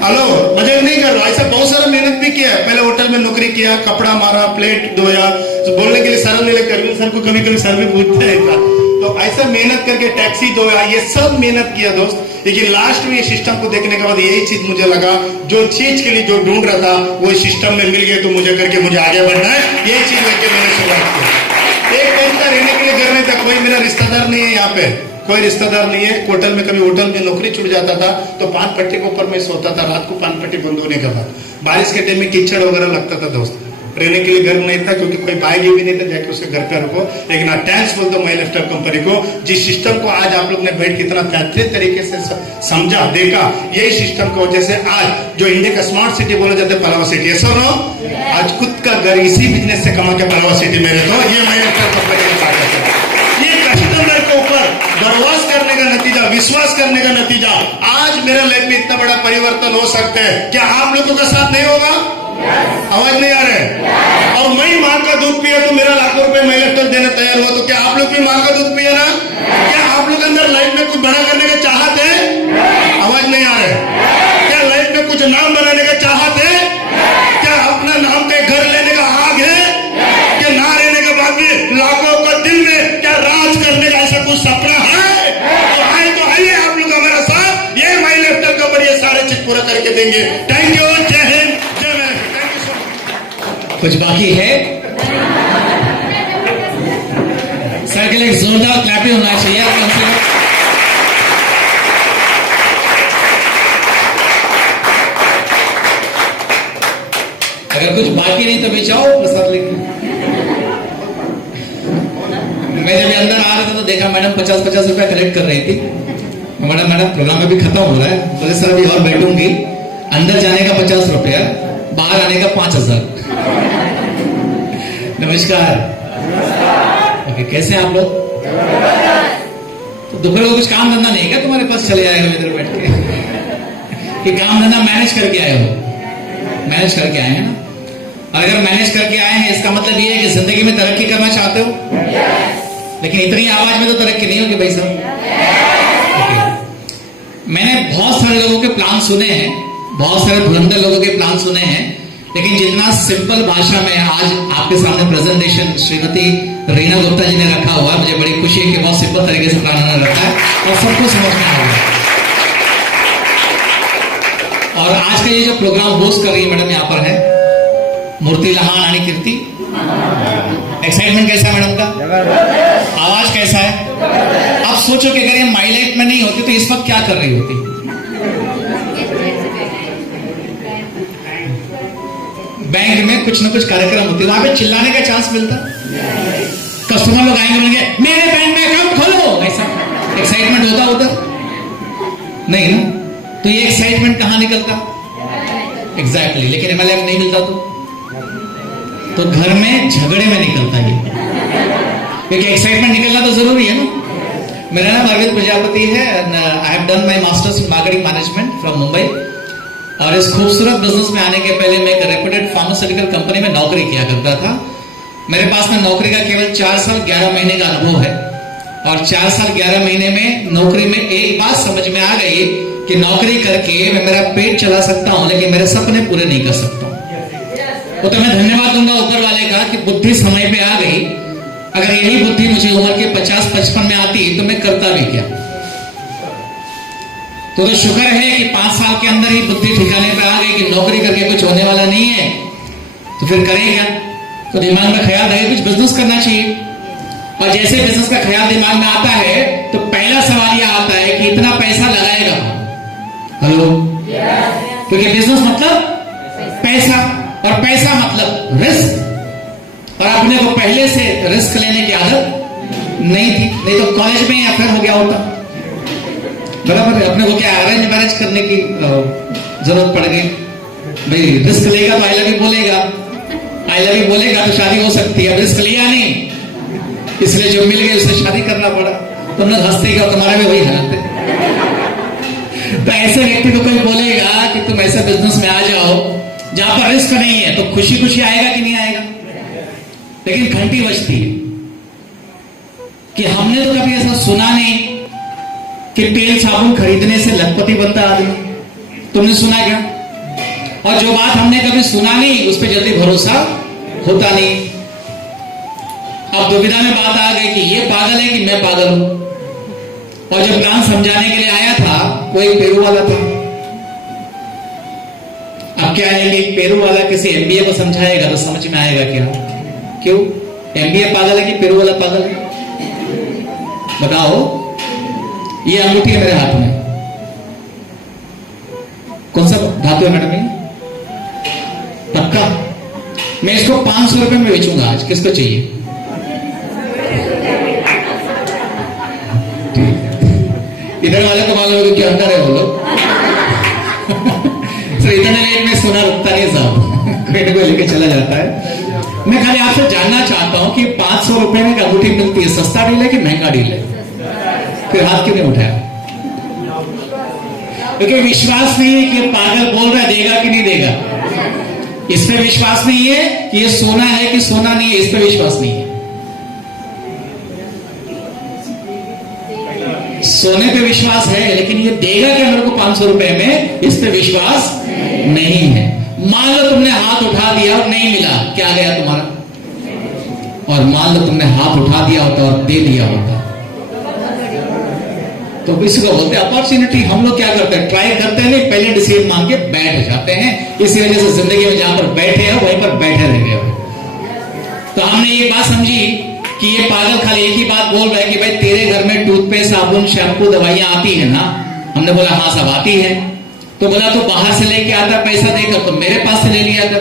हेलो, मजाक नहीं कर रहा, ऐसा बहुत सारा मेहनत भी किया है। पहले होटल में नौकरी किया, कपड़ा मारा, प्लेट धोया, तो बोलने के लिए शर्म नहीं लगता, अरविंद सर को कभी कभी सर भी पूछते हैं। तो ऐसा मेहनत करके टैक्सी धोया, ये सब मेहनत किया दोस्त। लेकिन लास्ट में ये सिस्टम को देखने के बाद यही चीज मुझे लगा, जो चीज के लिए जो ढूंढ रहा था वो सिस्टम में मिल गया, तो मुझे करके मुझे आगे बढ़ना है, यही चीज लेके मैंने शुरुआत की। एक टाइम का रहने के लिए घर नहीं था, कोई मेरा रिश्तेदार नहीं है, यहाँ पे कोई रिश्तेदार नहीं है। होटल में कभी होटल में नौकरी छूट जाता था तो पान पट्टी के ऊपर मैं सोता था, रात को पान पट्टी बंद होने के बाद। बारिश के टाइम में कीचड़ वगैरह लगता था दोस्त, रहने के लिए घर नहीं था, क्योंकि कोई बाएगी भी नहीं था जाके उसके घर पे रुको। लेकिन आज थैंक्स बोलता हूँ माई लाइफस्टाइल कंपनी को, जिस सिस्टम को आज आप लोग ने बैठ के इतना बेहतरीन तरीके से समझा देखा, यही सिस्टम की वजह से आज जो इंडिया का स्मार्ट सिटी बोला जाता है पलावा सिटी, ऐसा नो आज खुद का घर इसी बिजनेस से कमा के पलावा सिटी में रहता हूं। ये माई लाइफस्टाइल कंपनी की ताकत है। ये कस्टमर के ऊपर भरोसा करने का नतीजा, विश्वास करने का नतीजा, आज मेरे लाइफ में इतना बड़ा परिवर्तन हो सकता है। क्या आप लोगों का साथ नहीं होगा? आवाज नहीं आ रहा है? और मैं मां का दूध पिया तो मेरा लाखों रुपए मैं लाइफस्टाइल देने तैयार हुआ, तो क्या आप लोग भी मां का दूध पिया ना? क्या आप लोग अंदर लाइफ में कुछ बड़ा करने का चाहत है? आवाज नहीं आ रहा है? क्या लाइफ में कुछ नाम बनाने का चाहत है? क्या अपना नाम का घर लेने का आग है? क्या ना रहने के बाद भी लाखों को दिल में क्या राज करने का ऐसा कुछ सपना है? तो आए तो आइए आप लोग हमारा साथ, ये माई लाइफस्टाइल का बढ़िया सारे चीज पूरा करके देंगे। थैंक यू, जय हिंद, जय Bharat. Thank you so much. कुछ बाकी है? सर के लिए जोरदार क्लैपिंग होना चाहिए कम से कम। अगर कुछ बाकी नहीं तो भी जाओ प्रसाद लेके। मैं जब अंदर आ रहा था तो देखा मैडम 50-50 रुपया कलेक्ट कर रही थी। मैडम प्रोग्राम अभी खत्म हो रहा है, बोले सर अभी और बैठूंगी, अंदर जाने का 50 रुपया, बाहर आने का 5000। नमस्कार। ओके, कैसे हैं आप लोग? तो दोपहर को कुछ काम धंधा नहीं क्या तुम्हारे पास चले आएगा इधर बैठ के? कि काम धंधा मैनेज करके आए हो? मैनेज करके आए हैं ना? और अगर मैनेज करके आए हैं इसका मतलब ये है कि जिंदगी में तरक्की करना चाहते हो। लेकिन इतनी आवाज में तो तरक्की नहीं होगी भाई साहब। मैंने बहुत सारे लोगों के प्लान सुने हैं, बहुत सारे धुरंधर लोगों के प्लान सुने हैं, लेकिन जितना सिंपल भाषा में आज आपके सामने प्रेजेंटेशन श्रीमती रीना गुप्ता जी ने रखा हुआ, मुझे बड़ी खुशी है कि बहुत सिंपल तरीके से प्लान उन्होंने रखा है और सबको समझ में आ गया। और आज का ये जो प्रोग्राम होस्ट कर रही है मैडम यहाँ पर है मूर्ति लहान रानी कीर्ति। एक्साइटमेंट कैसा है मैडम का? आवाज कैसा है? आप सोचो कि अगर ये माई लाइफ में नहीं होती तो इस वक्त क्या कर रही होती? बैंक में कुछ ना कुछ कार्यक्रम होते, वहां पे चिल्लाने का चांस मिलता, कस्टमर लोग आएंगे बोलेंगे मेरे बैंक में अकाउंट खोलो, ऐसा एक्साइटमेंट होता उधर नहीं ना? तो ये एक्साइटमेंट कहां निकलता? एग्जैक्टली। लेकिन MLM नहीं मिलता तो घर में झगड़े में निकलता है, क्योंकि एक्साइटमेंट निकलना तो जरूरी है ना। मेरा नाम अरविंद प्रजापति है, I have done my masters in marketing management from Mumbai. और इस खूबसूरत बिजनेस में आने के पहले मैं एक रेप्यूटेड फार्मास्यूटिकल कंपनी में नौकरी किया करता था। मेरे पास में नौकरी का केवल 4 साल 11 महीने का अनुभव है, और 4 साल 11 महीने में नौकरी में एक बात समझ में आ गई कि नौकरी करके मैं मेरा पेट चला सकता हूं, लेकिन मेरे सपने पूरे नहीं कर सकता। वो तो मैं धन्यवाद दूंगा ऊपर वाले का कि बुद्धि समय पे आ गई। अगर यही बुद्धि मुझे उम्र के 50-55 में आती तो मैं करता भी क्या? तो शुक्र है कि 5 साल के अंदर ही बुद्धि ठिकाने पे आ गई कि नौकरी करके कुछ होने वाला नहीं है, तो फिर करें क्या? तो दिमाग में ख्याल रहे कुछ बिजनेस करना चाहिए। और जैसे बिजनेस का ख्याल दिमाग में आता है तो पहला सवाल यह आता है कि इतना पैसा लगाएगा? हेलो, क्योंकि बिजनेस मतलब पैसा, और पैसा मतलब रिस्क, और अपने को पहले से रिस्क लेने की आदत नहीं थी, नहीं तो कॉलेज में या फिर हो गया होता। बराबर है, अपने को क्या अरेंज मैरिज करने की जरूरत पड़ गई? भाई रिस्क लेगा तो आई लव यू बोलेगा, आई लव यू बोलेगा तो शादी हो सकती है। रिस्क लिया नहीं, इसलिए जो मिल गई उससे शादी करना पड़ा। तुम लोग हंसते क्या? तुम्हारा भी वही हालत है। तो ऐसे व्यक्ति को कोई बोलेगा कि तुम ऐसे बिजनेस में आ जाओ जहां पर रिस्क नहीं है, तो खुशी खुशी आएगा कि नहीं आएगा? लेकिन घंटी बजती है कि हमने तो कभी ऐसा सुना नहीं कि तेल साबुन खरीदने से लखपति बनता आदमी। तुमने सुना क्या? और जो बात हमने कभी सुना नहीं उस पर जल्दी भरोसा होता नहीं। अब दुविधा में बात आ गई कि ये पागल है कि मैं पागल हूं। और जब काम समझाने के लिए आया था वो एक पेरू वाला था। अब क्या है कि पेरू वाला किसी MBA को समझाएगा तो समझ में आएगा क्या? क्यों? MBA पागल है कि पेरू वाला पागल है? बताओ। ये अंगूठी है मेरे हाथ में, कौन सा धातु है मैडम? ये पक्का मैं इसको 500 रुपए में बेचूंगा आज, किसको चाहिए? इधर वाले को मालूम है क्या अंदर है वो लोग। तो इतने रेट में सोना रुकता नहीं साहब, पेट को लेके चला जाता है। मैं खाली आपसे जानना चाहता हूं कि 500 रुपए में अंगूठी मिलती है, सस्ता डील है कि महंगा डील है? फिर हाथ क्यों नहीं उठाया? क्योंकि विश्वास नहीं है कि पागल बोल रहा है देगा कि नहीं देगा। इस पे विश्वास नहीं है कि ये सोना है कि सोना नहीं है, इस पे विश्वास नहीं है। सोने पे विश्वास है, लेकिन ये देगा क्या मेरे को 500 रुपए में, इस पे विश्वास नहीं है। मान लो तुमने हाथ उठा दिया और नहीं मिला, क्या गया तुम्हारा? और मान लो तुमने हाथ उठा दिया होता और दे दिया होता, तो इसको बोलते हैं अपॉर्चुनिटी। हम लोग क्या करते हैं, ट्राई करते हैं नहीं, पहले डिसीजन मांग के बैठ जाते हैं। इसी वजह से जिंदगी में जहां पर बैठे हैं वहीं पर बैठे रह गए। तो हमने ये बात समझी कि ये पागल खाली एक ही बात बोल रहा है कि भाई तेरे घर में टूथपेस्ट, साबुन, शैम्पू, दवाइयां आती है ना? हमने बोला हाँ सब आती है। तो बोला तो बाहर से लेके आता पैसा देकर, तो मेरे पास से ले लिया कर।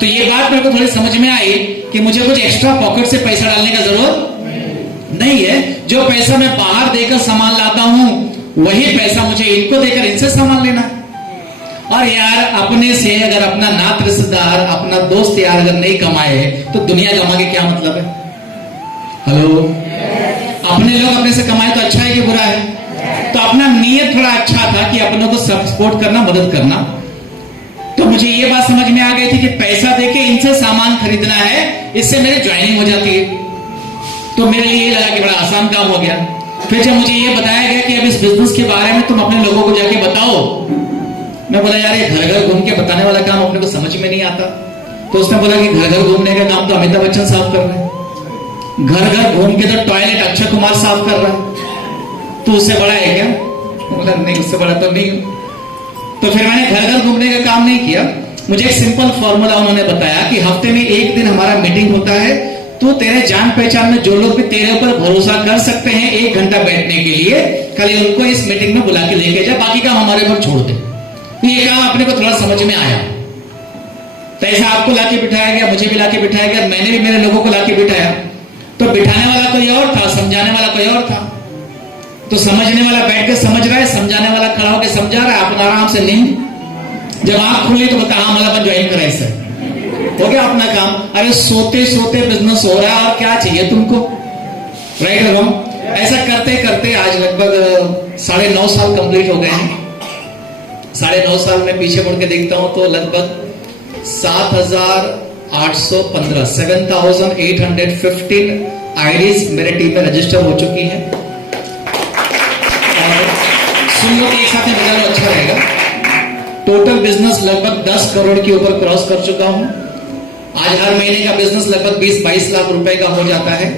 तो ये बात मेरे को थोड़ी समझ में आई कि मुझे कुछ एक्स्ट्रा पॉकेट से पैसा डालने का जरूरत नहीं है। जो पैसा मैं बाहर देकर सामान लाता हूं, वही पैसा मुझे इनको देकर इनसे सामान लेना है। और यार अपने से अगर अपना नात रिश्तेदार, अपना दोस्त यार अगर नहीं कमाए तो दुनिया कमा के क्या मतलब है? हेलो, अपने लोग अपने से कमाए तो अच्छा है कि बुरा है? तो अपना नीयत थोड़ा अच्छा था कि अपनों को सपोर्ट करना, मदद करना। तो मुझे ये बात समझ में आ गई थी कि पैसा देके इनसे सामान खरीदना है, इससे मेरी ज्वाइनिंग हो जाती है। तो मेरे लिए ये लगा कि बड़ा आसान काम हो गया। फिर जब मुझे ये बताया गया कि अब इस बिजनेस के बारे में तुम अपने लोगों को जाके बताओ, मैं बोला यार ये घर घर घूम के बताने वाला काम अपने को समझ में नहीं आता। तो उसने बोला कि घर घर घूमने का काम तो अमिताभ बच्चन साहब कर रहे हैं, घर घर घूम के तो टॉयलेट अक्षय कुमार साहब कर रहा है, तो उससे बड़ा है क्या? बोला नहीं, उससे बड़ा तो नहीं। तो फिर मैंने घर घर घूमने का काम नहीं किया। मुझे एक सिंपल फॉर्मूला उन्होंने बताया कि हफ्ते में एक दिन हमारा मीटिंग होता है, तो तेरे जान पहचान में जो लोग भी तेरे ऊपर भरोसा कर सकते हैं 1 घंटा बैठने के लिए, खाली उनको इस मीटिंग में बुला के लेके जा, बाकी काम हमारे ऊपर छोड़ दे। ये काम अपने को थोड़ा समझ में आया। तो ऐसा आपको लाके बिठाया गया, मुझे भी लाके बिठाया गया, मैंने भी मेरे लोगों को लाके बिठाया। तो बिठाने वाला कोई और था, समझाने वाला कोई और था। तो समझने वाला बैठ के समझ रहा है, समझाने वाला खड़ा होकर समझा रहा है, अपना आराम से नहीं। जब आंख खुली तो बता हाँ मतलब ज्वाइन करा, इससे हो गया अपना काम। अरे सोते सोते बिजनेस हो रहा है, और क्या चाहिए तुमको? राइट और रॉन्ग? ऐसा करते करते आज लगभग 9.5 साल कंप्लीट हो गए हैं। 9.5 साल में पीछे मुड़ के देखता हूं तो लगभग 7,815 आईडीज मेरे टीम में रजिस्टर हो चुकी हैं। और सुन लो एक साथ में बजा लो, अच्छा रहेगा। टोटल बिजनेस लगभग 10 करोड़ के ऊपर क्रॉस कर चुका हूं। आज हर महीने का बिजनेस लगभग 20-22 लाख रुपए का हो जाता है।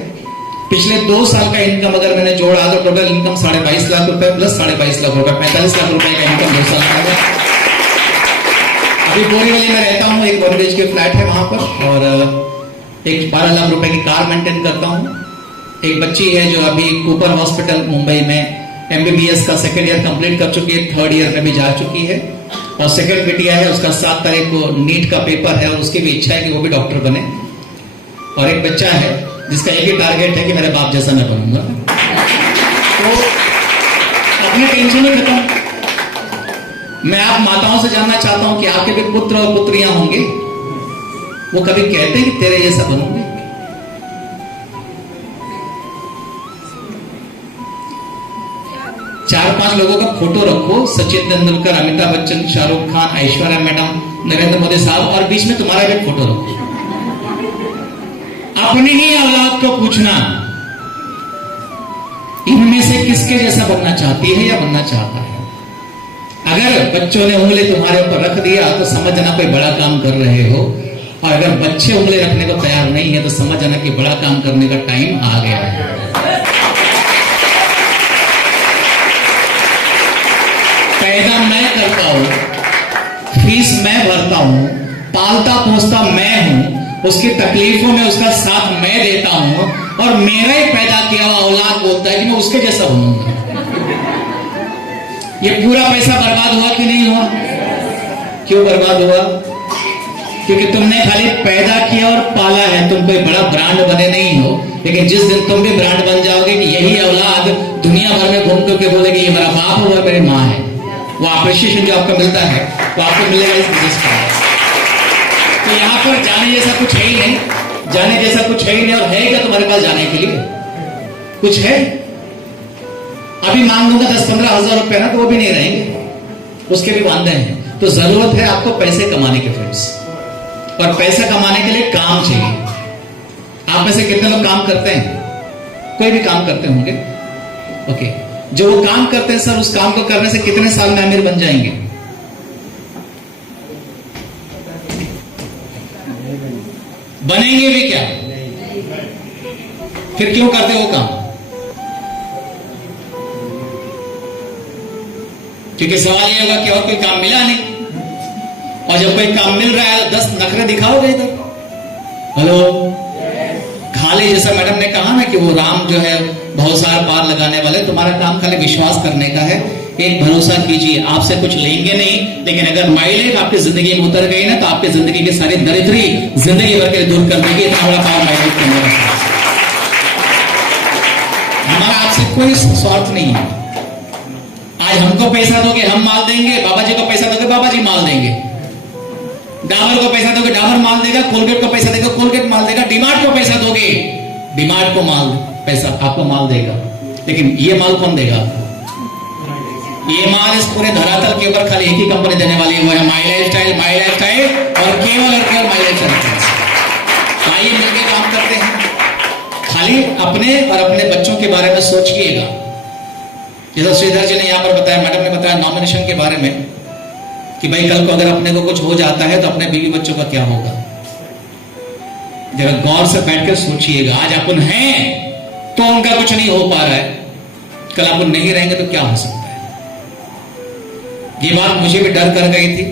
पिछले 2 साल का इनकम अगर मैंने जोड़ा तो टोटल इनकम 22.5 लाख रुपए प्लस 22.5 लाख रुपए, 45 लाख रुपए का इनकम 2 साल का है। अभी बोरीवली में रहता हूँ, एक बोरीवली के फ्लैट है वहां पर, और एक 12 लाख रुपए की कार मेंटेन करता हूँ। एक बच्ची है जो अभी कूपर हॉस्पिटल मुंबई में MBBS का 2nd ईयर कंप्लीट कर चुकी है, 3rd ईयर में भी जा चुकी है। और 2nd बिटिया है, उसका 7 तारीख को नीट का पेपर है, और उसकी भी इच्छा है कि वो भी डॉक्टर बने। और एक बच्चा है जिसका एक ही टारगेट है कि मेरे बाप जैसा मैं बनूंगा। तो अपने टेंशन ही खत्म। मैं आप माताओं से जानना चाहता हूं कि आपके भी पुत्र और पुत्रियां होंगे, वो कभी कहते हैं कि तेरे जैसा बनूंगे? 4-5 लोगों का फोटो रखो, सचिन तेंदुलकर, अमिताभ बच्चन, शाहरुख खान, ऐश्वर्या मैडम, नरेंद्र मोदी साहब, और बीच में तुम्हारा भी फोटो रखो। अपनी ही औलाद को पूछना इनमें से किसके जैसा बनना चाहती है या बनना चाहता है। अगर बच्चों ने उंगली तुम्हारे ऊपर रख दिया तो समझना कोई बड़ा काम कर रहे हो, और अगर बच्चे उंगली रखने को तैयार नहीं है तो समझना कि बड़ा काम करने का टाइम आ गया है। पैदा मैं करता हूं, फीस मैं भरता हूं, पालता पोसता मैं हूं, उसकी तकलीफों में उसका साथ मैं देता हूं, और मेरा ही पैदा किया हुआ औलाद बोलता है कि मैं उसके जैसा बनूंगा। ये पूरा पैसा बर्बाद हुआ कि नहीं हुआ? क्यों बर्बाद हुआ? क्योंकि तुमने खाली पैदा किया और पाला है, तुम कोई बड़ा ब्रांड बने नहीं हो, लेकिन जिस दिन तुम भी ब्रांड बन जाओगे कि यही औलाद दुनिया भर में घूम के बोलेगी ये मेरा बाप है और मेरी माँ है, वो अप्रिशिएशन जो आपको मिलता है वो आपको मिलेगा इस बिजनेस का। तो यहाँ पर जाने जैसा कुछ है ही नहीं, जाने जैसा कुछ है ही नहीं। और है क्या तुम्हारे पास जाने के लिए? कुछ है? अभी मांग लूंगा 10-15 हजार रुपए ना, तो वो भी नहीं रहेंगे, उसके भी वादे हैं। तो जरूरत है आपको पैसे कमाने के फ्रेंड्स, और पैसा कमाने के लिए काम चाहिए। आप में से कितने लोग काम करते हैं? कोई भी काम करते होंगे, ओके। जो वो काम करते हैं सर, उस काम को करने से कितने साल में अमीर बन जाएंगे? बनेंगे भी क्या? फिर क्यों करते हो काम? क्योंकि सवाल ये होगा कि और कोई काम मिला नहीं, और जब कोई काम मिल रहा है तो 10 नखरे दिखाओगे इधर। हेलो, खाली जैसा मैडम ने कहा ना कि वो राम जो है भवसार पार लगाने वाले, तुम्हारा काम खाली विश्वास करने का है। एक भरोसा कीजिए, आपसे कुछ लेंगे नहीं, लेकिन अगर माइलेज आपकी जिंदगी में उतर गई ना, तो आपकी जिंदगी की सारी दरिद्री जिंदगी भर के दूर कर देगी। इतना बड़ा पावर माइलेज करने का हमारा आपसे कोई स्वार्थ नहीं है। आज हमको पैसा दोगे हम माल देंगे, बाबा जी को पैसा दोगे बाबा जी माल देंगे, डाबर को पैसा दोगे डाबर माल देगा, कोलगेट को पैसा देगा कोलगेट माल देगा, डीमार्ट को पैसा दोगे डीमार्ट को माल पैसा आपको माल देगा। लेकिन ये माल कौन देगा? ये माल इस पूरे धरातल के ऊपर खाली एक ही कंपनी देने वाली है, वो है माई लाइफ स्टाइल और केवल माई लाइफ स्टाइल। आइए मिलकर काम करते हैं। खाली अपने और अपने बच्चों के बारे में सोचिएगा। जैसा श्रीधर जी ने यहाँ पर बताया, मैडम ने बताया नॉमिनेशन के बारे में कि भाई कल को अगर अपने को कुछ हो जाता है तो अपने बीवी बच्चों का क्या होगा। जरा गौर से बैठकर सोचिएगा। आज अपन हैं तो उनका कुछ नहीं हो पा रहा है, कल अपन नहीं रहेंगे तो क्या हो सकता है। ये बात मुझे भी डर कर गई थी।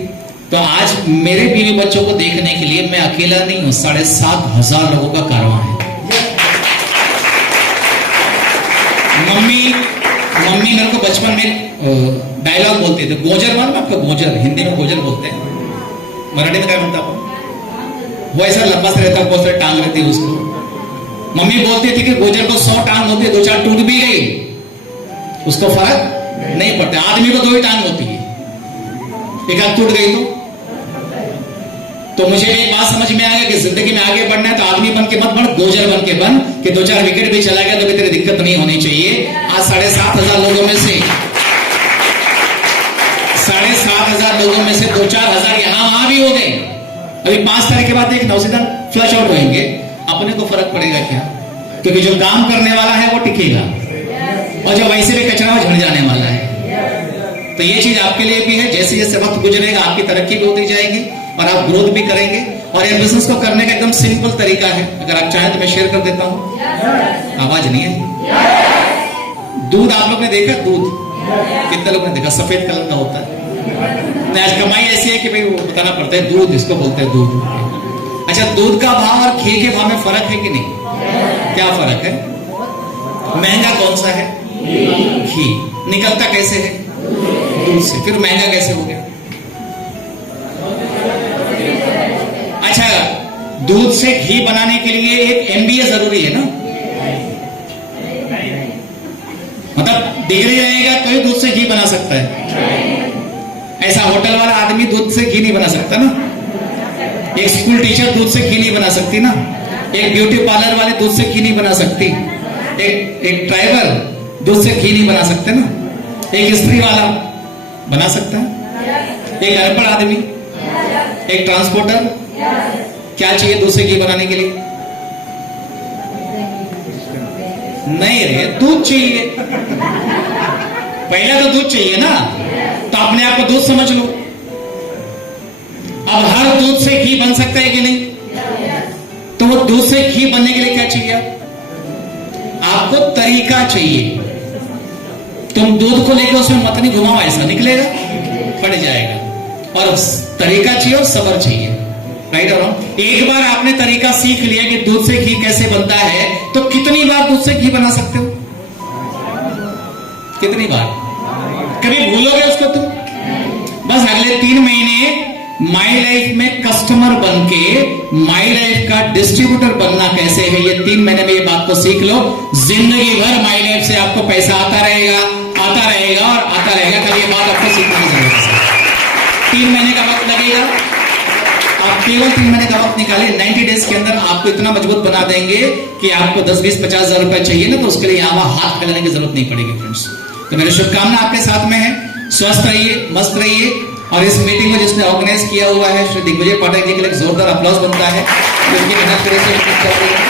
तो आज मेरे बीवी बच्चों को देखने के लिए मैं अकेला नहीं हूं, 7,500 लोगों का कारवां है। मम्मी मेरे को बचपन में डायलॉग बोलते थे, गोजर मान आपका गोजर, हिंदी में गोजर बोलते हैं, मराठी में क्या बोलता है? वो ऐसा लंबा सा रहता, बहुत सारी टांग रहती है उसको। मम्मी बोलती थी कि गोजर को 100 टांग होती है, 2-4 टूट भी गई उसको फर्क नहीं पड़ता। आदमी को 2 ही टांग होती है, एक हाथ टूट गई तो मुझे एक बात समझ में आ गया कि जिंदगी में आगे बढ़ना है तो आदमी बन के मत बढ़, गोजर बन के बन कि 2-4 विकेट भी चला गया तो भी तेरी दिक्कत नहीं होनी चाहिए। आज 7,500 लोगों में से 2-4 हजार यहां वहां भी हो गए। अभी 5 तारीख के बाद एक नौसीदा फ्लश आउट होंगे, अपने को फर्क पड़ेगा क्या? क्योंकि जो काम करने वाला है वो टिकेगा, और जो वैसे भी कचरा वो झड़ जाने वाला है। तो ये चीज आपके लिए भी है। जैसे जैसे वक्त गुजरेगा आपकी तरक्की भी होती जाएगी और आप ग्रोथ भी करेंगे। और ये बिजनेस को करने का एकदम सिंपल तरीका है, अगर आप चाहें तो मैं शेयर कर देता हूं। आवाज नहीं है? दूध आप लोग ने देखा? दूध कितने लोग ने देखा? सफेद कलर का होता है। आज कमाई ऐसी है कि भाई वो बताना पड़ता है, दूध इसको बोलते हैं दूध। अच्छा, दूध का भाव और घी के भाव में फर्क है कि नहीं? क्या फर्क है? महंगा कौन सा है? घी। निकलता कैसे है? दूध से। फिर महंगा कैसे हो गया? अच्छा, दूध से घी बनाने के लिए एक MBA जरूरी है ना? मतलब डिग्री रहेगा तो ही दूध से घी बना सकता है। ऐसा होटल वाला आदमी दूध से घी नहीं बना सकता ना। एक स्कूल टीचर दूध से घी नहीं बना सकती ना। एक ब्यूटी पार्लर वाले दूध से घी नहीं बना सकती। एक ड्राइवर दूध से घी नहीं बना सकते ना। एक स्त्री वाला बना सकता है। एक अनपढ़ आदमी, एक ट्रांसपोर्टर, क्या चाहिए दूध से घी बनाने के लिए? नहीं रे, दूध चाहिए। पहले तो दूध चाहिए ना, तो अपने आप को दूध समझ लो। अब हर दूध से घी बन सकता है कि नहीं? तो वो दूध से घी बनने के लिए क्या चाहिए? आपको तरीका चाहिए। तुम दूध को लेकर उसमें मत नहीं घुमाओ, ऐसा निकलेगा, फट जाएगा। और तरीका चाहिए और सब्र चाहिए। राइट और रॉन्ग? एक बार आपने तरीका सीख लिया कि दूध से घी कैसे बनता है, तो कितनी बार दूध से घी बना सकते हो? कितनी बार? कभी भूलोगे उसको तुम? बस अगले 3 महीने माई लाइफ में कस्टमर बन के माई लाइफ का डिस्ट्रीब्यूटर बनना कैसे है, ये 3 महीने में ये बात को सीख लो। जिंदगी भर माई लाइफ से आपको पैसा आता रहेगा और आता रहेगा। कल ये बात आपको सीखना चाहिए। 3 महीने का वक्त लगेगा, आप केवल 3 महीने का वक्त निकाले। 90 डेज के अंदर आपको इतना मजबूत बना देंगे कि आपको 10, 20, 50 हजार रुपए चाहिए ना, तो उसके लिए यहाँ हाथ फैलाने की जरूरत नहीं पड़ेगी फ्रेंड्स। तो मेरी शुभकामना आपके साथ में है। स्वस्थ रहिए, मस्त रहिए। और इस मीटिंग में जिसने ऑर्गेनाइज किया हुआ है श्री दिग्विजय पाठक जी के लिए जोरदार अप्लॉज बनता है, क्योंकि मेहनत करे से मीटिंग चल रही है।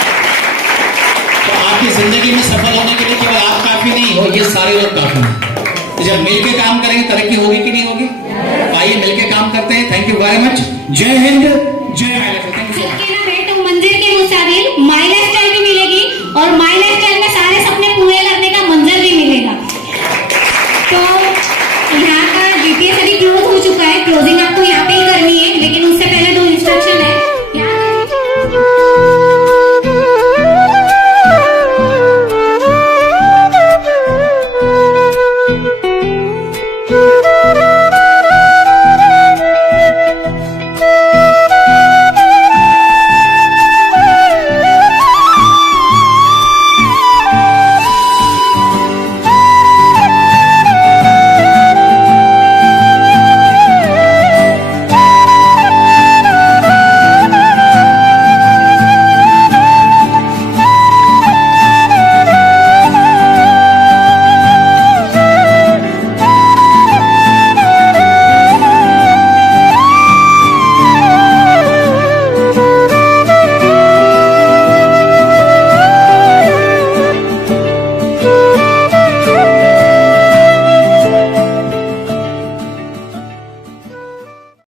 तो आपकी जिंदगी में सफल होने के लिए केवल आप काफी नहीं हो, ये सारे लोग काफी हैं। तो जब मिलके काम करेंगे तरक्की होगी कि नहीं होगी? आइए मिलके काम करते हैं। Thank you very much. जय हिंद, जय माय लाइफ। Thank you. तो मंजिल के मुताबिक माई लाइफ स्टाइल भी मिलेगी और माई लाइफ स्टाइल में सारे सपने पूरे करने का मंजर भी मिलेगा। तो यहाँ का GPS अभी क्लोज हो चुका है। क्लोजिंग